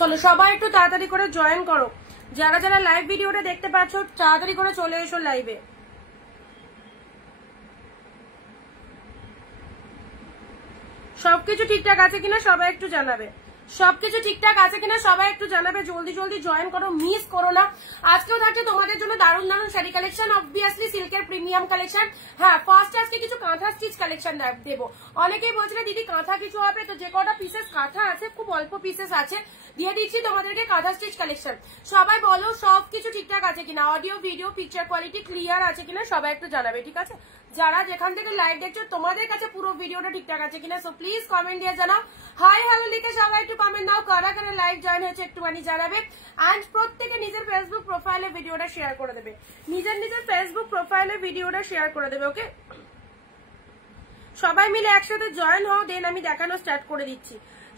চলো সবাই একটু তাড়াতাড়ি করে জয়েন করো, যারা যারা লাইভ ভিডিওটা দেখতে পাচ্ছ তাড়াতাড়ি করে চলে এসো লাইভে। সবকিছু ঠিকঠাক আছে কিনা সবাই একটু জানাবে, সবকিছু ঠিকঠাক আছে কিনা সবাই একটু জানাবে, জলদি জলদি জয়েন করো, মিস করো না। আজকেও থাকছে তোমাদের জন্য দারুণ দারুণ শাড়ি কালেকশন, অবভিয়াসলি সিল্কের প্রিমিয়াম কালেকশন। হ্যাঁ, ফার্স্ট আজকে কিছু কাঁথা স্টিচ কালেকশন দেবো। অনেকেই বলছিল দিদি কাঁথা কিছু হবে, তো যে কটা পিসেস কাঁথা আছে খুব অল্প পিসেস আছে, দিয়ে দিচ্ছি তোমাদেরকে কাঁথা স্টিচ কালেকশন। সবাই বলো সবকিছু ঠিকঠাক আছে কিনা, audio video picture quality clear আছে কিনা সবাই একটু জানাবে, ঠিক আছে? যারা যেখান থেকে লাইভ দেখছো তোমাদের কাছে পুরো ভিডিওটা ঠিকঠাক আছে কিনা, সো প্লিজ কমেন্ট দিয়ে জানাও। হাই হ্যালো লিখে সবাই একটু কমেন্ট দাও, কারা কারা লাইভ জয়েন হয়েছে একটুখানি জানাবে। এন্ড প্রত্যেকে নিজের ফেসবুক প্রোফাইলে ভিডিওটা শেয়ার করে দেবে, নিজের নিজের ফেসবুক প্রোফাইলে ভিডিওটা শেয়ার করে দেবে। ওকে, সবাই মিলে একসাথে জয়েন হও, দেন আমি দেখানো স্টার্ট করে দিচ্ছি।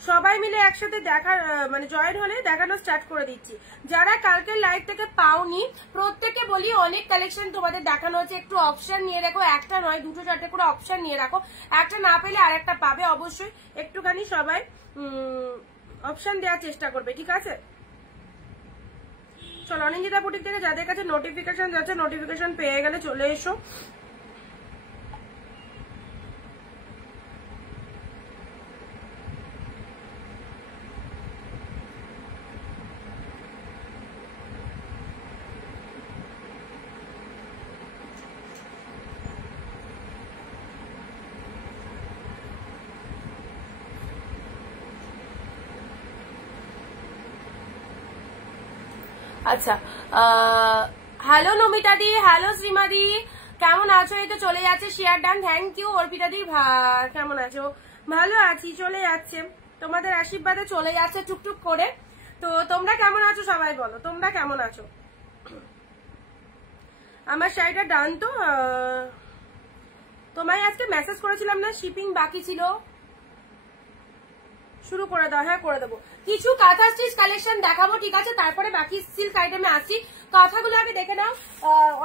সবাই মিলে একসাথে দেখা মানে জয়েন হলে দেখানো স্টার্ট করে দিচ্ছি। যারা কালকে লাইভ থেকে পাওনি প্রত্যেকে বলি অনেক কালেকশন তোমাদের দেখানো হচ্ছে, একটু অপশন নিয়ে রাখো, একটা নয় দুটো চারটে করে অপশন নিয়ে রাখো, একটা না পেলে আর একটা পাবে অবশ্যই। একটুখানি সবাই অপশন দেওয়ার চেষ্টা করবে, ঠিক আছে? চলো, অনিন্দিতা বুটিক থেকে যাদের কাছে নোটিফিকেশন যাচ্ছে নোটিফিকেশন পেয়ে গেলে চলে এসো। আচ্ছা, হ্যালো নমিতা দি, হ্যালো শ্রীমা দি, কেমন আছো? এই তো চলে যাচ্ছে share done, thank you. Arpita দি কেমন আছো? ভালো আছি, চলে যাচ্ছে, তোমাদের আশীর্বাদে চলে যাচ্ছে টুকটুক করে। তো তোমরা কেমন আছো সবাই বলো, তোমরা কেমন আছো? আমার শাড়িটা ডান তো? তোমায় আজকে মেসেজ করেছিলাম না, শিপিং বাকি ছিল, শুরু করে দাও। হ্যাঁ করে দেবো, কিছু কাঁথা স্টিচ কালেকশন দেখাবো, ঠিক আছে? তারপরে বাকি সিল্ক আইটেমে আসি। কাঁথাগুলো আগে দেখে নাও,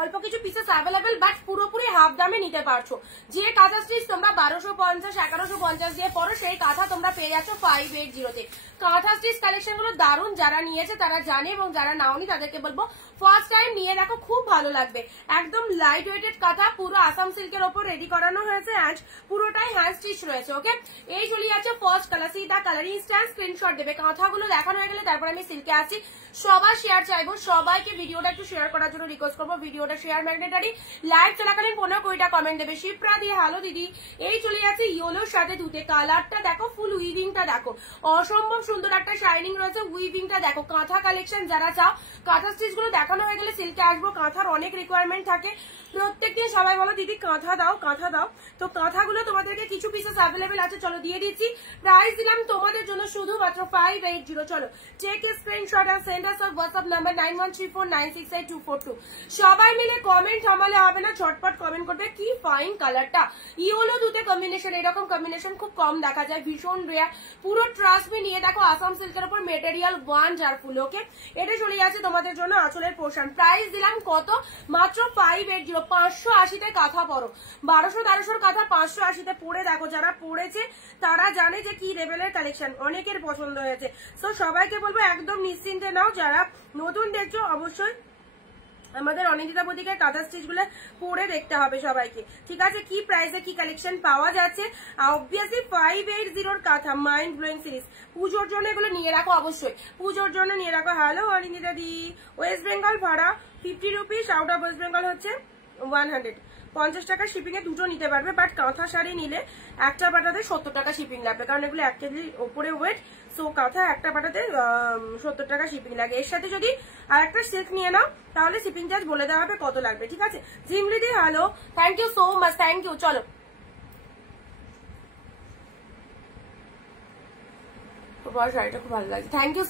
অল্প কিছু পিসেস অ্যাভেলেবেল, বাট পুরোপুরি হাফ দামে নিতে পারছো। যে কাঁথা স্টিচ তোমরা 1250 1150 দিয়ে পড়ো, সেই কাঁথা তোমরা পেয়ে যাচ্ছ 580-তে। কাঁথা স্টিচ কালেকশন গুলো দারুণ, যারা নিয়েছে তারা জানে, এবং যারা নাওনি তাদেরকে বলবো ফার্স্ট টাইম নিয়ে দেখো, খুব ভালো লাগবে। একদম লাইট ওয়েটেড কাঁথা, পুরো আসাম সিল্কের ওপর রেডি করানো হয়েছে, অ্যান্ড পুরোটাই হ্যান্ড স্টিচ রয়েছে। ওকে, এই চলে যাচ্ছে ফার্স্ট কালার, সিধা কালার, ইনস্ট্যান্ট স্ক্রিনশট দেবে। কাঁথাগুলো দেখানো হয়ে গেলে তারপর আমি সিল্কে আসি। সবার শেয়ার চাইবো, সবাইকে ভিডিওটা একটু শেয়ার করার জন্য রিকোয়েস্ট করবো, ভিডিওটা শেয়ার ম্যাগনেটারি। লাইভ চলাকালীন 15-20টা কমেন্ট দেবে। শিপ্রা দিয়ে হ্যালো দিদি, এই চলে যাচ্ছে ইয়েলোর সাথে দুতে, কালারটা দেখো, ফুল উইভিংটা দেখো, অসম্ভব সুন্দর একটা শাইনিং রয়েছে, উইভিংটা দেখো। কাঁথা কালেকশন যারা চাও, কাঁথা স্টিচ গুলো দেখানো হয়ে গেলে সিল্কে আসবো। কাঁথার অনেক রিকোয়ারমেন্ট থাকে, প্রত্যেকদিন সবাই বলো দিদি কাঁথা দাও কাঁথা দাও, তো কাঁথাগুলো তোমাদেরকে কিছু পিসেস অ্যাভেলেবেল আছে, চলো দিয়ে দিচ্ছি। প্রাইস দিলাম তোমাদের জন্য শুধুমাত্র 580। চলো চেক স্ক্রিনশট আর সেন্ড আস হোয়াটসঅ্যাপ নাম্বার 9134968242। সবাই মিলে কমেন্ট থামালে হবে না, ঝটপট কমেন্ট করবে। কি ফাইন কালারটা, ইয়েলো দুতে কম্বিনেশন, এরকম কম্বিনেশন খুব কম দেখা যায়, ভীষণ রেয়ার। পুরো ট্রাস্ট মি নিয়ে দেখো, আসাম সিল্কের উপর মেটেরিয়াল ওয়ান জারফুল। ওকে, এটা চলে যাচ্ছে তোমাদের জন্য আঁচলের পোর্শন। প্রাইস দিলাম কত? মাত্র 580। 580-তে কাঁথা পরো, 1200-1300 কাঁথা 580-তে পরে দেখো। যারা পড়েছে তারা জানে যে কি লেভেলের কালেকশন, অনেকের পছন্দ হয়েছে। তো সবাইকে বলবো একদম নিশ্চিন্তে নাও, যারা নতুন দেখছো অবশ্যই আমাদের অনিন্দিতা বুটিকের কাঁথা স্টিচ গুলো পরে দেখতে হবে সবাইকে, ঠিক আছে? কি প্রাইসে কি কালেকশন পাওয়া যাচ্ছে। অবভিয়াসলি 580-র কাঁথা, মাইন্ড ব্লোয়িং সিরিজ। পুজোর জন্য এগুলো নিয়ে রাখো, অবশ্যই পুজোর জন্য নিয়ে রাখো। হ্যালো অনিন্দিতা দি, ওয়েস্ট বেঙ্গল ভাড়া 50 rupees, out of West Bengal হচ্ছে 100। 50 টাকা শিপিং এ দুটো নিতে পারবে, বাট কাঁথা শাড়ি নিলে একটা পাটাতে 70 টাকা শিপিং লাগবে, কারণ এগুলো 1 কেজির ওপরে ওয়েট। সো কাঁথা একটা পাটাতে 70 টাকা শিপিং লাগে। এর সাথে যদি আর একটা সিল্ক নিয়ে নাও তাহলে শিপিং চার্জ বলে দেওয়া হবে কত লাগবে, ঠিক আছে? জিমলিদি hello, thank you so much, thank you. চলো শাড়িটা খুব ভালো লাগছে, thank you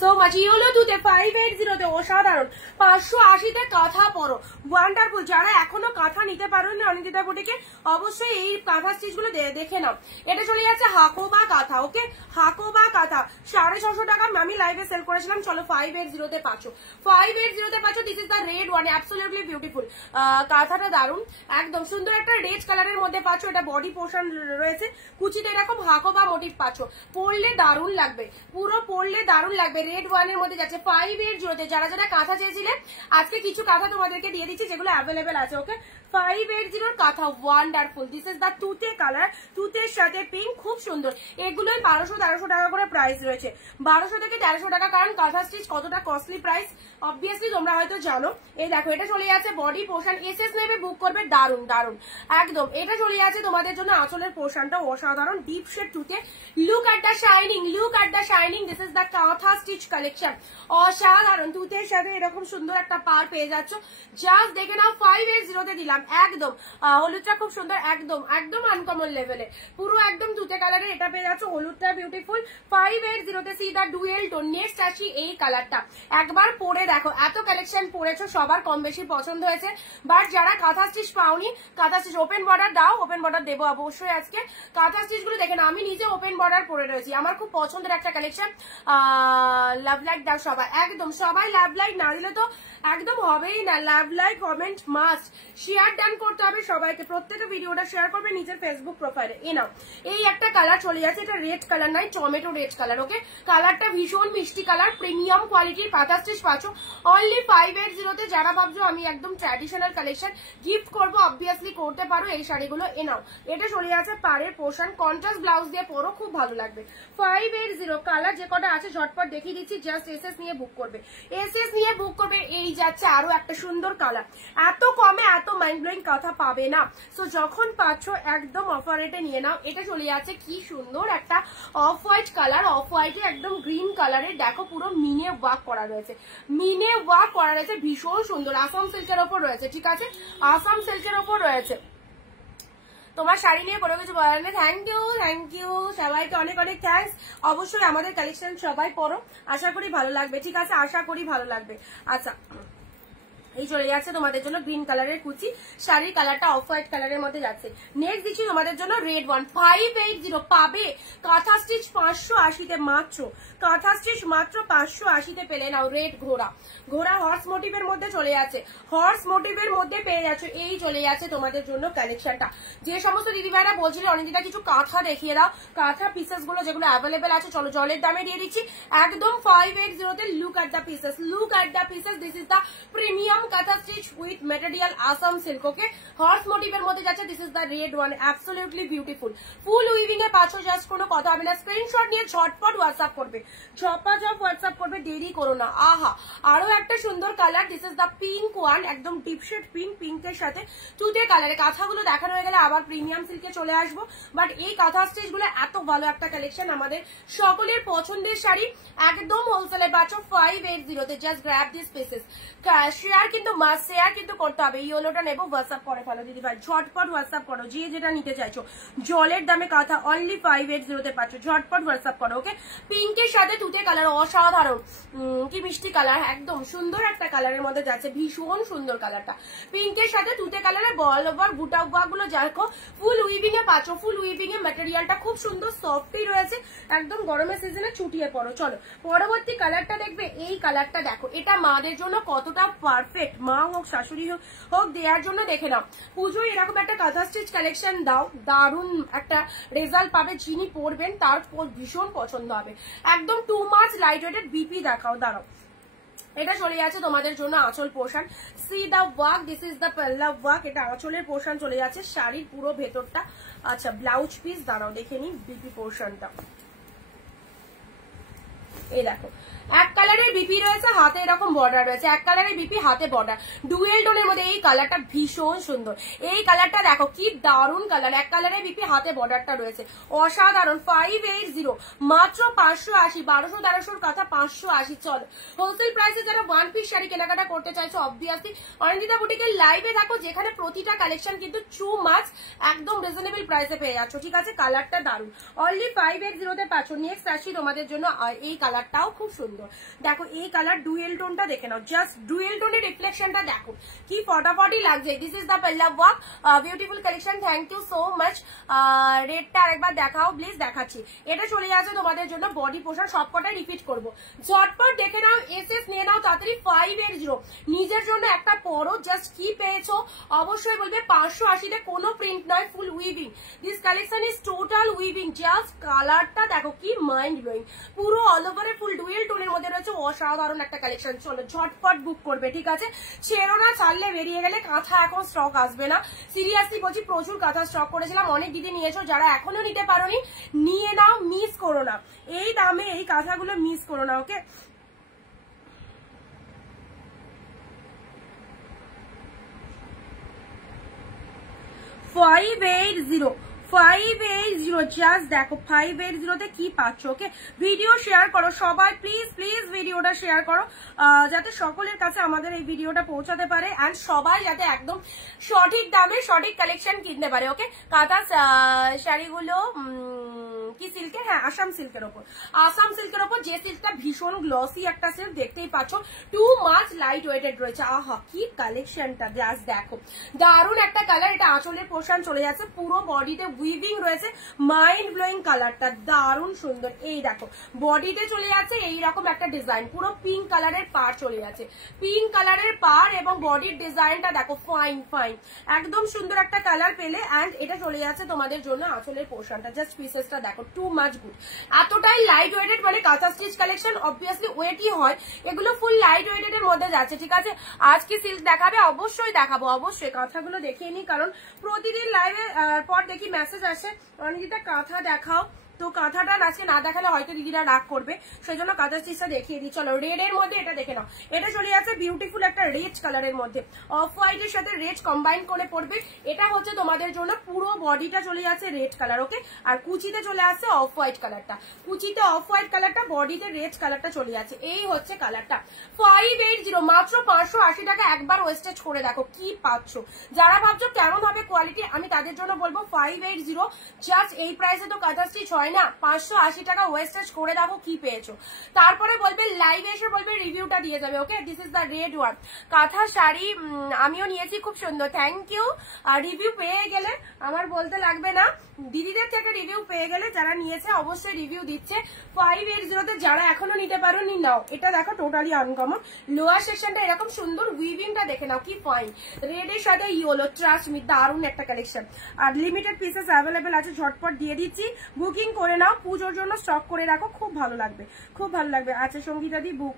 so much. Yellow দুতে 580-তে অসাধারণ, 580-তে কাঁথা পরো, ওয়ান্ডারফুল। যারা এখনো কাঁথা নিতে পারোনি অনিন্দিতা বুটিকে, অবশ্যই এই কাঁথা স্টিচ গুলো দেখে নাও। এটা চলে যাচ্ছে হাকোবা কাঁথা। ওকে, হাকোবা কাঁথা 650 টাকা আমি লাইভে সেল করেছিলাম। চলো 580-তে পাচ্ছ, 580-তে পাচ্ছ। This is the red one, absolutely beautiful. কাঁথাটা দারুন, একদম সুন্দর একটা রেড কালারের মধ্যে পাচ্ছ। এটা বডি পোর্শন রয়েছে, কুচিতে এরকম হাকোবা মোটিভ পাচ্ছ, পরলে দারুন দারুণ লাগবে, পুরো পরলে দারুণ লাগবে। রেড ওয়ানের মধ্যে যাচ্ছে 580 যারা যারা কাঁথা চেয়েছিলে আজকে কিছু কাঁথা তোমাদেরকে দিয়ে দিচ্ছি যেগুলো অ্যাভেলেবেল আছে। ওকে 580 কাঁথা ওয়ান্ডারফুল। দিস ইজ দা তুতে কালার, তুতের সাথে পিঙ্ক, খুব সুন্দর। এগুলোই 1200-1300 টাকা করে প্রাইস রয়েছে, 1200 থেকে 1300 টাকা। কারণ কাঁথা স্টিচ কতটা কস্টলি প্রাইস অবভিয়াসলি তোমরা হয়তো জানো। এই দেখো এটা চলে যাচ্ছে বডি পোর্শন, এসএস নেবে বুক করবে, দারুন দারুন একদম। এটা চলে যাচ্ছে তোমাদের জন্য আঁচলের পোর্শনটা অসাধারণ ডিপ শেড তুতে। Look at the shining, look at the shining. This is the কাঁথা স্টিচ কালেকশন, অসাধারণ। তুতের সাথে এরকম সুন্দর একটা পার পেয়ে যাচ্ছ, জাস্ট দেখে নাও। 580 তে দিলাম একদম। হলুদটা খুব সুন্দর, একদম একদম আনকমন লেভেলে, পুরো একদম তুতে কালারের এটা পেয়ে যাচ্ছ। হলুদটা বিউটিফুল 580 তে। সি দা ডুয়েল টোন। নেক্সট আসি এই কালারটা, একবার পরে দেখো। এত কালেকশন পরেছো, সবার কম বেশি পছন্দ হয়েছে, বাট যারা কাঁথা স্টিচ পাওনি, কাঁথা স্টিচ ওপেন বর্ডার দাও, ওপেন বর্ডার দেবো অবশ্যই আজকে। কাঁথা স্টিচ গুলো দেখে না, আমি নিজে ওপেন বর্ডার পরে রয়েছি, আমার খুব পছন্দের একটা কালেকশন। লাভ লাইক দাও সবাই, একদম সবাই লাভ লাইক না দিলে তো একদম হবেই না। Love like comment must, share done করতে হবে সবাইকে, প্রত্যেকটা ভিডিওটা শেয়ার করবে নিজের ফেসবুক প্রোফাইলে। এ নাও এই একটা কালার চলে যাচ্ছে, এটা রেড কালার নাই, টমেটো রেড কালার। ওকে কালারটা ভীষণ মিষ্টি কালার, প্রিমিয়াম কোয়ালিটির কাঁথা স্টিচ পাচ্ছ অনলি 580 তে। যারা ভাবছো আমি একদম ট্র্যাডিশনাল কালেকশন গিফট করবো, অবভিয়াসলি করতে পারো এই শাড়িগুলো। এ নাও এটা চলে যাচ্ছে পাড়ের পোর্শন, কন্ট্রাস্ট ব্লাউজ দিয়ে পরো, খুব ভালো লাগবে। 580 কালার যে কটা আছে ঝটপট দেখিয়ে দিচ্ছি, জাস্ট এসএস নিয়ে বুক করবে, এসএস নিয়ে বুক করবে। এই যাচ্ছে আরো একটা সুন্দর কালার, এত কমে এত মাইন্ড ব্লোয়িং কথা পাবে না। সো যখন পাচ্ছ একদম অফার রেটে নিয়ে নাও। এটা চলে যাচ্ছে কি সুন্দর একটা অফ হোয়াইট কালার, অফ হোয়াইটে একদম গ্রিন কালারের, দেখো পুরো মিনে ওয়ার্ক করা রয়েছে, মিনে ওয়ার্ক করা রয়েছে, ভীষণ সুন্দর। আসাম সিল্কের ওপর রয়েছে, ঠিক আছে, আসাম সিল্কের ওপর রয়েছে। তোমার শাড়ি নিয়ে কোনো কিছু বলার নেই। থ্যাংক ইউ সবাইকে, অনেক অনেক থ্যাংকস। অবশ্যই আমাদের কালেকশন সবাই পরো, আশা করি ভালো লাগবে, ঠিক আছে, আশা করি ভালো লাগবে। আচ্ছা এই চলে যাচ্ছে তোমাদের জন্য গ্রিন কালারের কুচি, শাড়ির কালারটা অফ হোয়াইট কালারের মধ্যে যাচ্ছে। নেক্সট দিচ্ছি তোমাদের জন্য রেড ওয়ান, 580 পাবে কাঁথা স্টিচ 580 তে মাত্র, কাঁথা স্টিচ মাত্র 580 তে পেলে নাও। রেড ঘোড়া, ঘোড়া হর্স মোটিভের মধ্যে চলে যাচ্ছে, হর্স মোটিভের মধ্যে পেয়ে যাচ্ছে। এই চলে যাচ্ছে তোমাদের জন্য কালেকশনটা। যে সমস্ত দিদিভাইরা বলছিল অনিন্দিতা কিছু কাঁথা দেখিয়ে দাও, কাঁথা পিসেস গুলো যেগুলো অ্যাভেলেবেল আছে, চলো জলের দামে দিয়ে দিচ্ছি একদম 580 তে। Look at the pieces, look at the pieces. This is the premium kantha stitch with material Assam silk. Okay horse মোটিভের মধ্যে যাচ্ছে। This is the red one, absolutely beautiful, full weaving এ পাচ্ছ, জাস্ট কোনো কথা হবে না। স্ক্রিনশট নিয়ে ঝটপট হোয়াটসঅ্যাপ করবে, ঝপাঝপ হোয়াটসঅ্যাপ করবে, দেরি করো না। আহা আরো একটা সুন্দর colour, this is the pink one, একদম ডিপ শেড পিঙ্ক, পিঙ্কের সাথে তুতে কালারে। কাঁথাগুলো দেখানো হয়ে গেলে আবার প্রিমিয়াম সিল্কে চলে আসবো, বাট এই কাঁথা স্টিচ গুলো এত ভালো একটা কালেকশন, আমাদের সকলের পছন্দের শাড়ি, একদম হোলসেলে পাচ্ছ 580 তে। Just grab this pieces. Share কিন্তু মাস্ট, শেয়ার কিন্তু করতে হবে। ইয়েলোটা নেবো, হোয়াটসঅ্যাপ করে ফেলো দিদি ভাই, ঝটপট হোয়াটসঅ্যাপ করো, যে যেটা নিতে চাইছো। জলের দামে কাঁথা অনলি 580 তে পাচ্ছ, ঝটপট হোয়াটসঅ্যাপ করো। ওকে পিঙ্কের সাথে তুতে কালার, অসাধারণ, কি মিষ্টি কালার, একদম সুন্দর একটা কালারের মধ্যে যাচ্ছে, ভীষণ সুন্দর কালারটা। পিঙ্কের সাথে তুতে কালারে বল ওভার বুটা গুলো দেখো, ফুল উইভিং এ পাচ্ছ, ফুল উইভিং এ ম্যাটেরিয়ালটা খুব সুন্দর, সফটই রয়েছে, একদম গরমের সিজনে ছুটিয়ে পড়ো। চলো পরবর্তী কালারটা দেখবে, এই কালারটা দেখো, এটা মাদের জন্য কতটা পারফেক্ট, মা হোক শাশুড়ি হোক দেওয়ার জন্য। দেখে নাও পুজোয় এরকম একটা কাঁথা স্টিচ কালেকশন দাও, দারুণ একটা রেজাল্ট পাবে, যিনি পরবেন তার ভীষণ পছন্দ হবে, একদম too much light weighted. BP দেখাও, দাঁড়াও এটা চলে যাচ্ছে তোমাদের জন্য আঁচল portion, see the work, this is the পাল্লা ওয়ার্ক। এটা আঁচলের পোর্শন চলে যাচ্ছে, শাড়ির পুরো ভেতরটা। আচ্ছা ব্লাউজ পিস দাঁড়াও দেখে নি বিপি পোর্শনটা, এই দেখো এক কালারের বিপি রয়েছে, হাতে এরকম বর্ডার রয়েছে, এক কালারের বিপি হাতে বর্ডার, ডুয়েল টোনের মধ্যে। এই কালারটা ভীষণ সুন্দর, এই কালারটা দেখো কি দারুণ কালার, এক কালারের বিপি হাতে বর্ডারটা রয়েছে, অসাধারণ। 580 মাত্র 580, 1200-1300 কথা 580। চলো হোলসেল প্রাইসে যারা ওয়ান পিস শাড়ি কেনাকাটা করতে চাইছো, অবভিয়াসলি অনিন্দিতা বুটিকের লাইভে থাকো, যেখানে প্রতিটা কালেকশন কিন্তু টু মাচ একদম রিজনেবল প্রাইসে পেয়ে যাচ্ছ, ঠিক আছে। কালারটা দারুণ, অনলি 580 তে পাচ্ছ। নেক্সট আসি তোমাদের জন্য এই কালার কালারটাও খুব সুন্দর। দেখো এই কালার ডুয়েল টোনটা দেখে নাও, জাস্ট ডুয়েল টোনের রিফ্লেকশনটা দেখো কি ফটাফটি লাগছে। দিস ইজ দ্য পেল্লা work beautiful collection, thank you so much. রেডটা আরেকবার দেখাও প্লিজ। দেখাচ্ছি, এটা চলে যাচ্ছে তোমাদের জন্য বডি পোর্শন, সবকটাই রিপিট করবো। ঝটপট দেখে নাও, এসএস নিয়ে নাও তাড়াতাড়ি। 580 নিজের জন্য একটা পরো, জাস্ট কি পেয়েছো অবশ্যই বলবে। 580-তে কোনো প্রিন্ট নয়, full weaving. This collection is total weaving. Just কালারটা দেখো কি মাইন্ড ব্লোয়িং, পুরো অল ওভারে ফুল ডুয়েল টোনের মধ্যে রয়েছে, অসাধারণ একটা কালেকশন। চলো ঝটপট বুক করবে, ঠিক আছে? ছেড়ো না, ছাড়লে বেরিয়ে গেলে কাঁথা এখন স্টক আসবে না। সিরিয়াসলি বলছি, প্রচুর কাঁথা স্টক করেছিলাম, অনেক দিদি নিয়েছো, যারা এখনো নিতে পারোনি নিয়ে নাও, মিস করো না। এই দামে এই কাঁথাগুলো মিস করো না, ওকে? জাস্ট দেখো 580-তে কি পাচ্ছ, ওকে? ভিডিও শেয়ার করো সবাই, প্লিজ প্লিজ ভিডিওটা শেয়ার করো, যাতে সকলের কাছে আমাদের এই ভিডিওটা পৌঁছাতে পারে, এন্ড সবাই যাতে একদম সঠিক দামে সঠিক কালেকশন কিনতে পারে, ওকে? কাঁথা শাড়িগুলো কি সিল্কের? হ্যাঁ, আসাম সিল্কের ওপর। আসাম সিল্কের ওপর যে সিল্কটা ভীষণ গ্লসি একটা সিল্ক, দেখতেই পাচ্ছ, টু মাচ লাইট ওয়েটেড রয়েছে। আহা কি কালেকশনটা, জাস্ট দেখো দারুণ একটা কালার। এটা আঁচলের পোর্শন চলে যাচ্ছে, পুরো বডিতে উইভিং রয়েছে, মাইন্ড ব্লোয়িং কালারটা, দারুণ সুন্দর। এই দেখো বডিতে চলে যাচ্ছে এইরকম একটা ডিজাইন, পুরো পিঙ্ক কালারের পার চলে যাচ্ছে, পিঙ্ক কালারের পার, এবং বডির ডিজাইনটা দেখো ফাইন ফাইন, একদম সুন্দর একটা কালার পেলে। এন্ড এটা চলে যাচ্ছে তোমাদের জন্য আঁচলের পোর্শনটা, জাস্ট পিসেসটা দেখো টু মাচ গুড, এতটাই লাইট ওয়েটেড। মানে কাঁথা স্টিচ কালেকশন অবভিয়াসলি ওয়েটই হয়, এগুলো ফুল লাইট ওয়েটেড এর মধ্যে যাচ্ছে, ঠিক আছে? আজকে সিল্ক দেখাবে, অবশ্যই দেখাবো, অবশ্যই কাঁথাগুলো দেখিয়ে নিই, কারণ প্রতিদিন লাইভে পর দেখি মেসেজ আসে অনিদিতা কাঁথা দেখাও, তো কাঁথাটা আজকে না দেখালে হয়তো দিদিরা রাগ করবে, সেই জন্য কাঁথা স্টিচটা দেখিয়ে দিই। চলো রেড এর মধ্যে এটা দেখে নাও, এটা চলে যাচ্ছে বিউটিফুল একটা রেড কালারের মধ্যে, অফ হোয়াইট এর সাথে রেড কম্বাইন করে পড়বে। এটা হচ্ছে তোমাদের জন্য পুরো বডিটা চলে যাচ্ছে রেড কালার, ওকে? আর কুচিতে চলে আসছে অফ হোয়াইট কালারটা, কুচিতে অফ হোয়াইট কালারটা, বডিতে রেড কালারটা চলে যাচ্ছে, এই হচ্ছে কালারটা। 580 মাত্র 580 টাকা, একবার ওয়েস্টেজ করে দেখো কি পাচ্ছ। যারা ভাবছো কেমন হবে কোয়ালিটি, আমি তাদের জন্য বলবো 580, জাস্ট এই প্রাইসে তো কাঁথা স্টিচ হয় না, 580 টাকা ওয়েস্টেজ করে দেখো কি পেয়েছো, তারপরে বলবে লাইভে এসে বলবে রিভিউটা দিয়ে যাবে, okay? This is the red one kantha sari, আমিও নিয়েছি, খুব সুন্দর, থ্যাংক ইউ। আর রিভিউ পেয়ে গেলে আমার বলতে লাগবে না, দিদিদের থেকে রিভিউ পেয়ে গেলে যারা নিয়েছে অবশ্যই রিভিউ দিচ্ছে। 580-তে যারা এখনো নিতে পারো নি নাও, এটা দেখো টোটালি আনকমন, লোয়ার সেকশনটা এরকম সুন্দর, উইভিংটা দেখে নাও কি ফাইন, রেড এর সাথে ইয়েলো, ট্রাস্ট মি দারুণ একটা কালেকশন। আর লিমিটেড পিসেস অ্যাভেলেবেল আছে, ঝটপট দিয়ে দিচ্ছি, বুকিং করে নাও, পুজোর জন্য স্টক করে রাখো, খুব ভালো লাগবে, খুব ভালো লাগবে। আচ্ছা সঙ্গীতা দি বুক,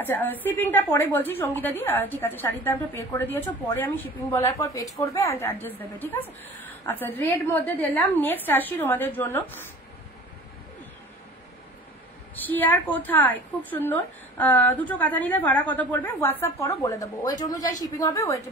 আচ্ছা শিপিংটা পরে বলছি সঙ্গীতা দি, ঠিক আছে? শাড়ির দামটা পে করে দিয়েছো, পরে আমি শিপিং বলার পর পেড করবে অ্যান্ড অ্যাড্রেস দেবে, ঠিক আছে? আচ্ছা রেড মধ্যে দিলাম, নেক্সট আসি তোমাদের জন্য। শেয়ার কোথায়? খুব সুন্দর, দুটো কাঁথা নিলে ভাড়া কত পড়বে হোয়াটসঅ্যাপ করো, বলে দেবো, ওয়েট অনুযায়ী শিপিং হবে, ওয়েট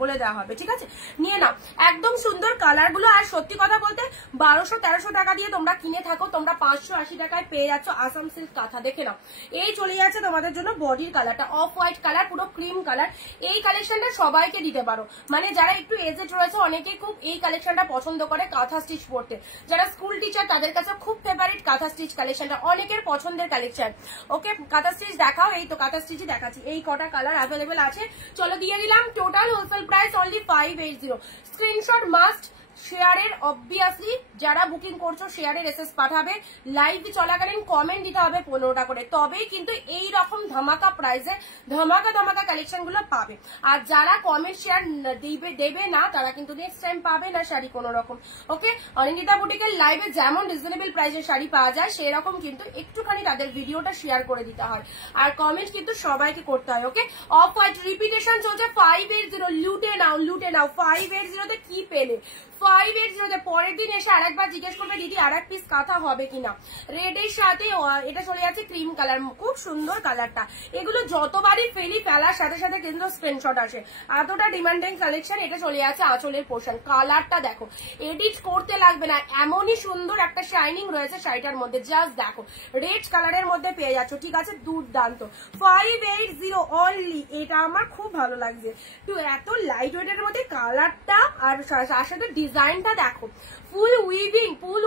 বলে দেওয়া হবে, ঠিক আছে? নিয়ে নাও, একদম সুন্দর কালার গুলো। আর সত্যি কথা বলতে 1200-1300 টাকা দিয়ে তোমরা কিনে থাকো, তোমরা 580 টাকায় পেয়ে যাচ্ছ আসাম সিল্ক কাঁথা, দেখে নাও। এই চলে যাচ্ছে তোমাদের জন্য বডির কালারটা, অফ হোয়াইট কালার, পুরো ক্রিম কালার। এই কালেকশনটা সবাইকে দিতে পারো, মানে যারা একটু এজেড রয়েছে অনেকে খুব এই কালেকশনটা পছন্দ করে কাঁথা স্টিচ পড়তে, যারা স্কুল টিচার তাদের কাছে খুব ফেভারিট কাঁথা স্টিচ কালেকশনটা, অনেকের পছন্দের কালেকশন, ওকে? কাঁথা স্টিচ দেখাও, এই তো কাঁথা স্টিচই দেখাচ্ছি, এই কটা কালার অ্যাভেলেবেল আছে। চলো দিয়ে দিলাম, total wholesale price only 580, screenshot must শেয়ারের, অবভিয়াসলি যারা বুকিং করছো শেয়ারের এসএস পাঠাবে, লাইভ চলাকালীন কমেন্ট দিতে হবে 15টা করে, তবেই কিন্তু এই রকম ধামাকা প্রাইসে ধামাকা ধামাকা কালেকশন গুলো পাবে। আর যারা কমেন্ট শেয়ার দেবে না তারা কিন্তু নেক্সট টাইম পাবে না শাড়ি কোনো রকম, ওকে? অনিন্দিতা বুটিকের লাইভে যেমন রিজনেবল প্রাইসের শাড়ি পাওয়া যায় সেরকম কিন্তু একটুখানি তাদের ভিডিওটা শেয়ার করে দিতে হয়, আর কমেন্ট কিন্তু সবাইকে করতে হয়, ওকে? অফ হোয়াইট রিপিটেশন চলছে, 580, লুটে নাও লুটে নাও। 580-তে কি পেলে? 580-তে পরের দিন এসে আরেকবার জিজ্ঞেস করবে দিদি আর এক পিস কাঁথা হবে কিনা। রেড এর সাথে এটা চলে যাচ্ছে ক্রিম কালার, খুব সুন্দর কালারটা। এগুলো যতবারই ফেলার সাথে সাথে কিন্তু স্ক্রিনশট আসে, এতটা ডিমান্ডিং কালেকশন। এটা চলে যাচ্ছে আঁচলের পোর্শন, কালারটা দেখো, এডিট করতে লাগবে না, এমনই সুন্দর একটা শাইনিং রয়েছে শাড়িটার মধ্যে, জাস্ট দেখো রেড কালারের মধ্যে পেয়ে যাচ্ছ, ঠিক আছে? দুর্দান্ত। 580 অনলি, এটা আমার খুব ভালো লাগছে, তো এত লাইট ওয়েটের মধ্যে কালারটা আর সাথে ডিজাইনটা দেখো, ফুল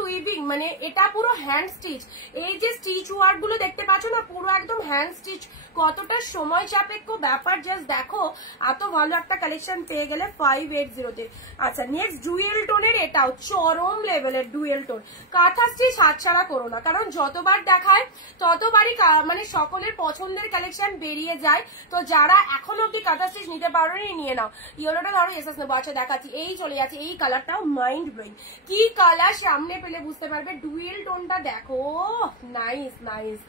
উইভিং, মানে এটা পুরো হ্যান্ড স্টিচ। এই যে স্টিচ ওয়ার্ক গুলো দেখতে পাচ্ছ না, পুরো একদম হ্যান্ড স্টিচ। কতটা সময় সাপেক্ষ ব্যাপার, জাস্ট দেখো। এত ভালো একটা কালেকশন পেয়ে গেলে 580 তে। আচ্ছা, নেক্সট ডুয়েল টোনের, এটাও চরম লেভেলের ডুয়েল টোন। কাঁথা স্টিচ হাতছাড়া করো না, কারণ যতবার দেখায় ততবারই মানে সকলের পছন্দের কালেকশন বেরিয়ে যায়। তো যারা এখন অব্দি কাঁথা স্টিচ নিতে পারোনি নিয়ে নাও। ইয়েলোটা ধরো, এসএস নেবো। আচ্ছা দেখাচ্ছি, এই চলে যাচ্ছে। এই কালারটাও মাইন্ড ব্লোয়িং। কি কালার সামনে পেলে বুঝতে পারবে। ডুয়েল টোনটা দেখো, নাইস নাইস।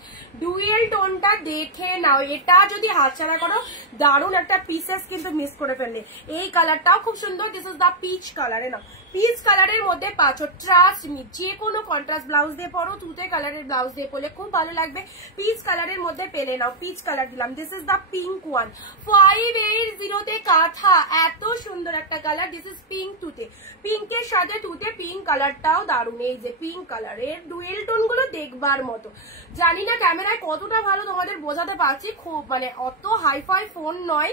ডুয়েল টোনটা দেখে নাও। এটা যদি হাতছাড়া করো, দারুণ একটা পিসেস কিন্তু মিস করে ফেললে। এই কালারটাও খুব সুন্দর। দিস ইজ দা পিচ কালারে। না, পিচ কালারের মধ্যে পাচ্ছ, ট্রাস্ট মি, যে কোনো কন্ট্রাস্ট ব্লাউজ দিয়ে পরো, তুতে কালারের ব্লাউজ দিয়ে পরলে খুব ভালো লাগবে। পিচ কালারের মধ্যে পেলে নাও, পিচ কালার দিলাম। This is the pink one, 580 তে কাঁথা। এত সুন্দর একটা কালার। দিস ইজ পিঙ্ক তুতে, পিঙ্কের সাথে তুতে পিঙ্ক কালারটাও দারুণ। এই যে পিঙ্ক কালারের ডুয়েল টোন গুলো দেখবার মতো। জানি না ক্যামেরায় কতটা ভালো তোমাদের বোঝাতে পারছি, খুব মানে অত হাইফাই ফোন নয়